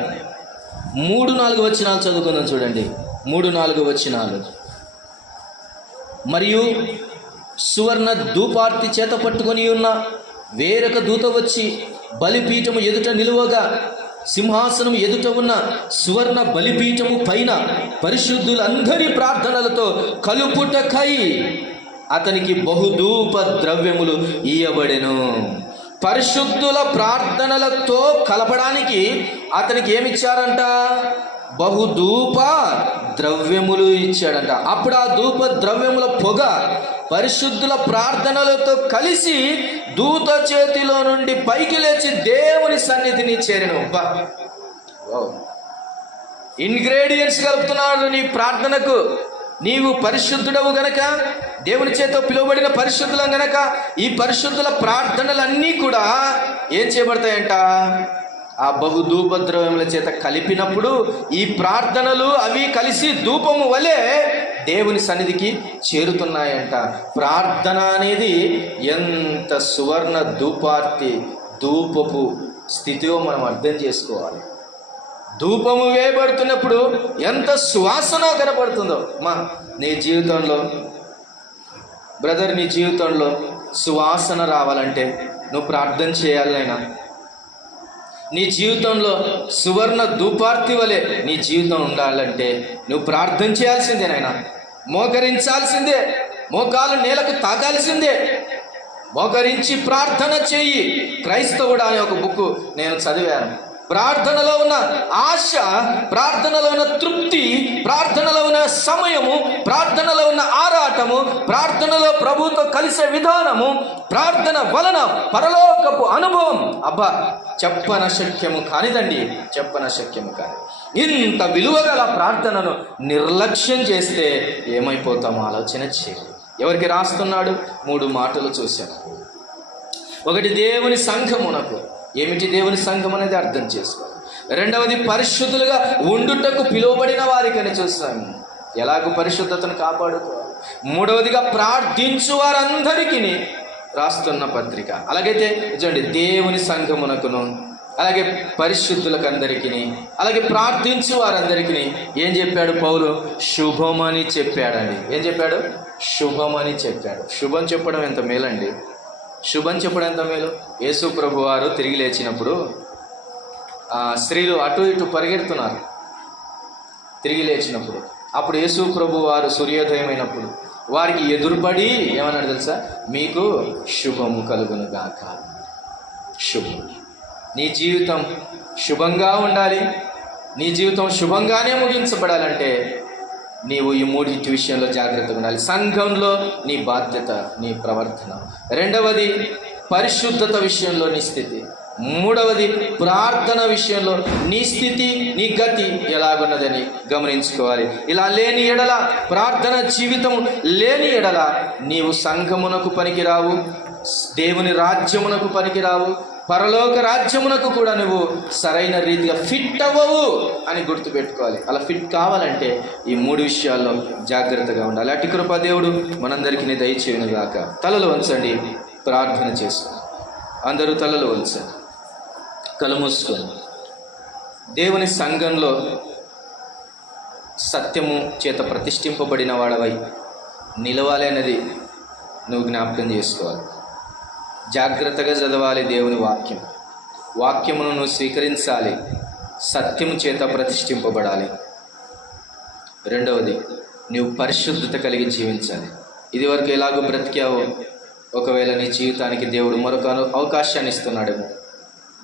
3-4 వచనాలు చదువుకుందాం. చూడండి 3-4 వచనాలు. మరియు సువర్ణ ధూపార్తి చేత పట్టుకొని ఉన్న వేరొక దూత వచ్చి బలిపీఠము ఎదుట నిలువగా, సింహాసనం ఎదుట ఉన్న సువర్ణ బలిపీఠము పైన పరిశుద్ధులందరి ప్రార్థనలతో కలుపుటకై అతనికి బహుధూప ద్రవ్యములు ఇయ్యబడెను. పరిశుద్ధుల ప్రార్థనలతో కలపడానికి అతనికి ఏమిచ్చారంట? బహుధూప ద్రవ్యములు ఇచ్చాడంట. అప్పుడు ఆ ధూప ద్రవ్యముల పొగ పరిశుద్ధుల ప్రార్థనలతో కలిసి దూత చేతిలో నుండి పైకి లేచి దేవుని సన్నిధిని చేరెను. ఇంగ్రీడియంట్స్ కలుపుతున్నాడు నీ ప్రార్థనకు. నీవు పరిశుద్ధుడవు గనక, దేవుని చేత పిలువబడిన పరిశుద్ధులం గనక, ఈ పరిశుద్ధుల ప్రార్థనలన్నీ కూడా ఏం చేయబడతాయంట? ఆ బహుధూప ద్రవ్యముల చేత కలిపినప్పుడు ఈ ప్రార్థనలు అవి కలిసి ధూపము వలె దేవుని సన్నిధికి చేరుతున్నాయంట. ప్రార్థన అనేది ఎంత సువర్ణ ధూపార్తి, ధూపపు స్థితిలో మనం అర్థం చేసుకోవాలి. ధూపము వేయబడుతున్నప్పుడు ఎంత సువాసన కనపడుతుందో. నీ జీవితంలో బ్రదర్, నీ జీవితంలో సువాసన రావాలంటే నువ్వు ప్రార్థన చేయాలైనా. నీ జీవితంలో సువర్ణ ధూపార్తి వలె నీ జీవితం ఉండాలంటే నువ్వు ప్రార్థన చేయాల్సిందేనైనా. మోకరించాల్సిందే, మోకాలు నేలకు తాకాల్సిందే. మోకరించి ప్రార్థన చెయ్యి. క్రైస్తవుడు అనే ఒక బుక్ నేను చదివాను. ప్రార్థనలో ఉన్న ఆశ, ప్రార్థనలో ఉన్న తృప్తి, ప్రార్థనలో ఉన్న సమయము, ప్రార్థనలో ఉన్న ఆరాటము, ప్రార్థనలో ప్రభుతో కలిసే విధానము, ప్రార్థన వలన పరలోకపు అనుభవం, అబ్బా చెప్పనశక్యము కానిదండి, చెప్పనశక్యము కాని. ఇంత విలువగల ప్రార్థనను నిర్లక్ష్యం చేస్తే ఏమైపోతామో ఆలోచన చేయాలి. ఎవరికి రాస్తున్నాడు? 3 మాటలు చూశాను. ఒకటి, దేవుని సంఘమునకు. ఏమిటి దేవుని సంఘం అనేది అర్థం చేసుకోవాలి. రెండవది, పరిశుద్ధులుగా ఉండుటకు పిలువబడిన వారికని చూస్తాము, ఎలాగో పరిశుద్ధతను కాపాడుకోవాలి. మూడవదిగా, ప్రార్థించు వారందరికీ రాస్తున్న పత్రిక. అలాగైతే చూడండి, దేవుని సంఘమునకును, అలాగే పరిశుద్ధులకు అందరికీ, అలాగే ప్రార్థించు వారందరికీ ఏం చెప్పాడు పౌలు? శుభమని చెప్పాడండి. ఏం చెప్పాడు? శుభమని చెప్పాడు. శుభం చెప్పడం ఎంత మేలండి. శుభం చెప్పడం ఎంత మేలు. యేసు ప్రభు వారు తిరిగి లేచినప్పుడు స్త్రీలు అటు ఇటు పరిగెడుతున్నారు. తిరిగి లేచినప్పుడు అప్పుడు యేసు ప్రభు వారు సూర్యోదయమైనప్పుడు వారికి ఎదురుపడి ఏమన్నాడు తెలుసా? మీకు శుభము కలుగును గాక. శుభం. నీ జీవితం శుభంగా ఉండాలి, నీ జీవితం శుభంగానే ముగించబడాలంటే నీవు ఈ 3 విషయంలో జాగ్రత్తగా ఉండాలి. సంఘంలో నీ బాధ్యత, నీ ప్రవర్తన. రెండవది, పరిశుద్ధత విషయంలో నీ స్థితి. మూడవది, ప్రార్థన విషయంలో నీ స్థితి, నీ గతి ఎలాగున్నదని గమనించుకోవాలి. ఇలా లేని ఎడల, ప్రార్థన జీవితం లేని ఎడల నీవు సంఘమునకు పనికిరావు, దేవుని రాజ్యమునకు పనికిరావు, పరలోక రాజ్యమునకు కూడా నువ్వు సరైన రీతిగా ఫిట్ అవ్వవు అని గుర్తుపెట్టుకోవాలి. అలా ఫిట్ కావాలంటే ఈ 3 విషయాల్లో జాగ్రత్తగా ఉండాలి. అటు కృప దేవుడు మనందరికీ దయచేయును గాక. తలలు వంచండి, ప్రార్థన చేసుకోండి. అందరూ తలలు వంచండి, కళ్ళు మూసుకోండి. దేవుని సంఘంలో సత్యము చేత ప్రతిష్ఠింపబడిన వాడవై నిలవాలి అన్నది నువ్వు జ్ఞాపకం చేసుకోవాలి. జాగ్రత్తగా చదవాలి దేవుని వాక్యం. వాక్యమును నువ్వు స్వీకరించాలి, సత్యము చేత ప్రతిష్ఠింపబడాలి. రెండవది, నువ్వు పరిశుద్ధత కలిగి జీవించాలి. ఇది వరకు ఎలాగో బ్రతికావో, ఒకవేళ నీ జీవితానికి దేవుడు మరొక అవకాశాన్ని ఇస్తున్నాడేమో.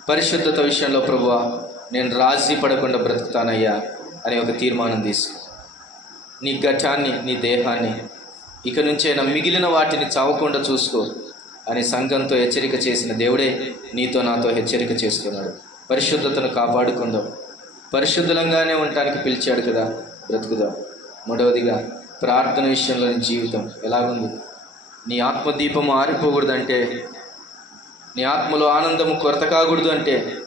పరిశుద్ధత విషయంలో ప్రభువా నేను రాజీ పడకుండా బ్రతుకుతానయ్యా అని ఒక తీర్మానం తీసుకో. నీ ఘటాన్ని, నీ దేహాన్ని ఇక నుంచైనా మిగిలిన వాటిని చావకుండా చూసుకో అని సంఘంతో హెచ్చరిక చేసిన దేవుడే నీతో నాతో హెచ్చరిక చేస్తున్నాడు. పరిశుద్ధతను కాపాడుకుందాం, పరిశుద్ధంగానే ఉండటానికి పిలిచాడు కదా, బ్రతుకుదాం. మూడవదిగా, ప్రార్థన విషయంలోని జీవితం ఎలాగుంది? నీ ఆత్మదీపము ఆరిపోకూడదంటే, నీ ఆత్మలో ఆనందము కొరత కాకూడదు అంటే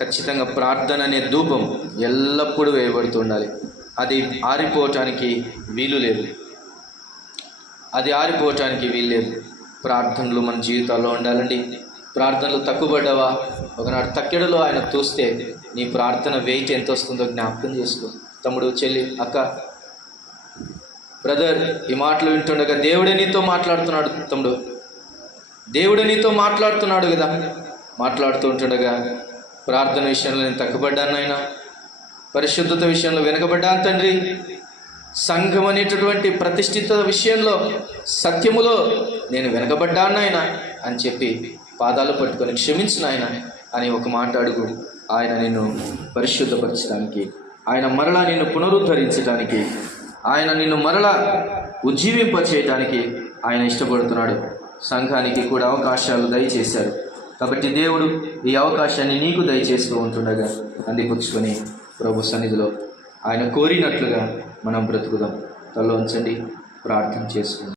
ఖచ్చితంగా ప్రార్థన అనే ధూపం ఎల్లప్పుడూ వేయబడుతూ ఉండాలి. అది ఆరిపోవటానికి వీలు లేదు. అది ఆరిపోవటానికి వీలు లేదు. ప్రార్థనలు మన జీవితాల్లో ఉండాలండి. ప్రార్థనలు తక్కువబడ్డావా? ఒకనాడు తక్కెడలో ఆయన చూస్తే నీ ప్రార్థన వెయిట్ ఎంత వస్తుందో జ్ఞాపకం చేసుకో. తమ్ముడు, చెల్లి, అక్క, బ్రదర్, ఈ మాటలు వింటుండగా దేవుడే నీతో మాట్లాడుతున్నాడు. తమ్ముడు, దేవుడే నీతో మాట్లాడుతున్నాడు కదా. మాట్లాడుతూ ఉంటుండగా ప్రార్థన విషయంలో నేను తక్కువబడ్డాను నాయన, పరిశుద్ధత విషయంలో వెనుకబడ్డాను తండ్రి, సంఘం అనేటటువంటి ప్రతిష్ఠిత విషయంలో, సత్యములో నేను వెనకబడ్డాను నాయన అని చెప్పి పాదాలు పట్టుకొని క్షమించు నాయన అని ఒక మాట అడుగు. ఆయన నిన్ను పరిశుద్ధపరచడానికి, ఆయన మరలా నిన్ను పునరుద్ధరించడానికి, ఆయన నిన్ను మరలా ఉజ్జీవింపచేయటానికి ఆయన ఇష్టపడుతున్నాడు. సంఘానికి కూడా అవకాశాలు దయచేశారు. కాబట్టి దేవుడు ఈ అవకాశాన్ని నీకు దయచేస్తూ ఉంటుండగా అందిపుచ్చుకొని ప్రభు సన్నిధిలో ఆయన కోరినట్లుగా మనం బ్రతుకుదాం. తల వంచండి, ప్రార్థన చేసుకుందాం.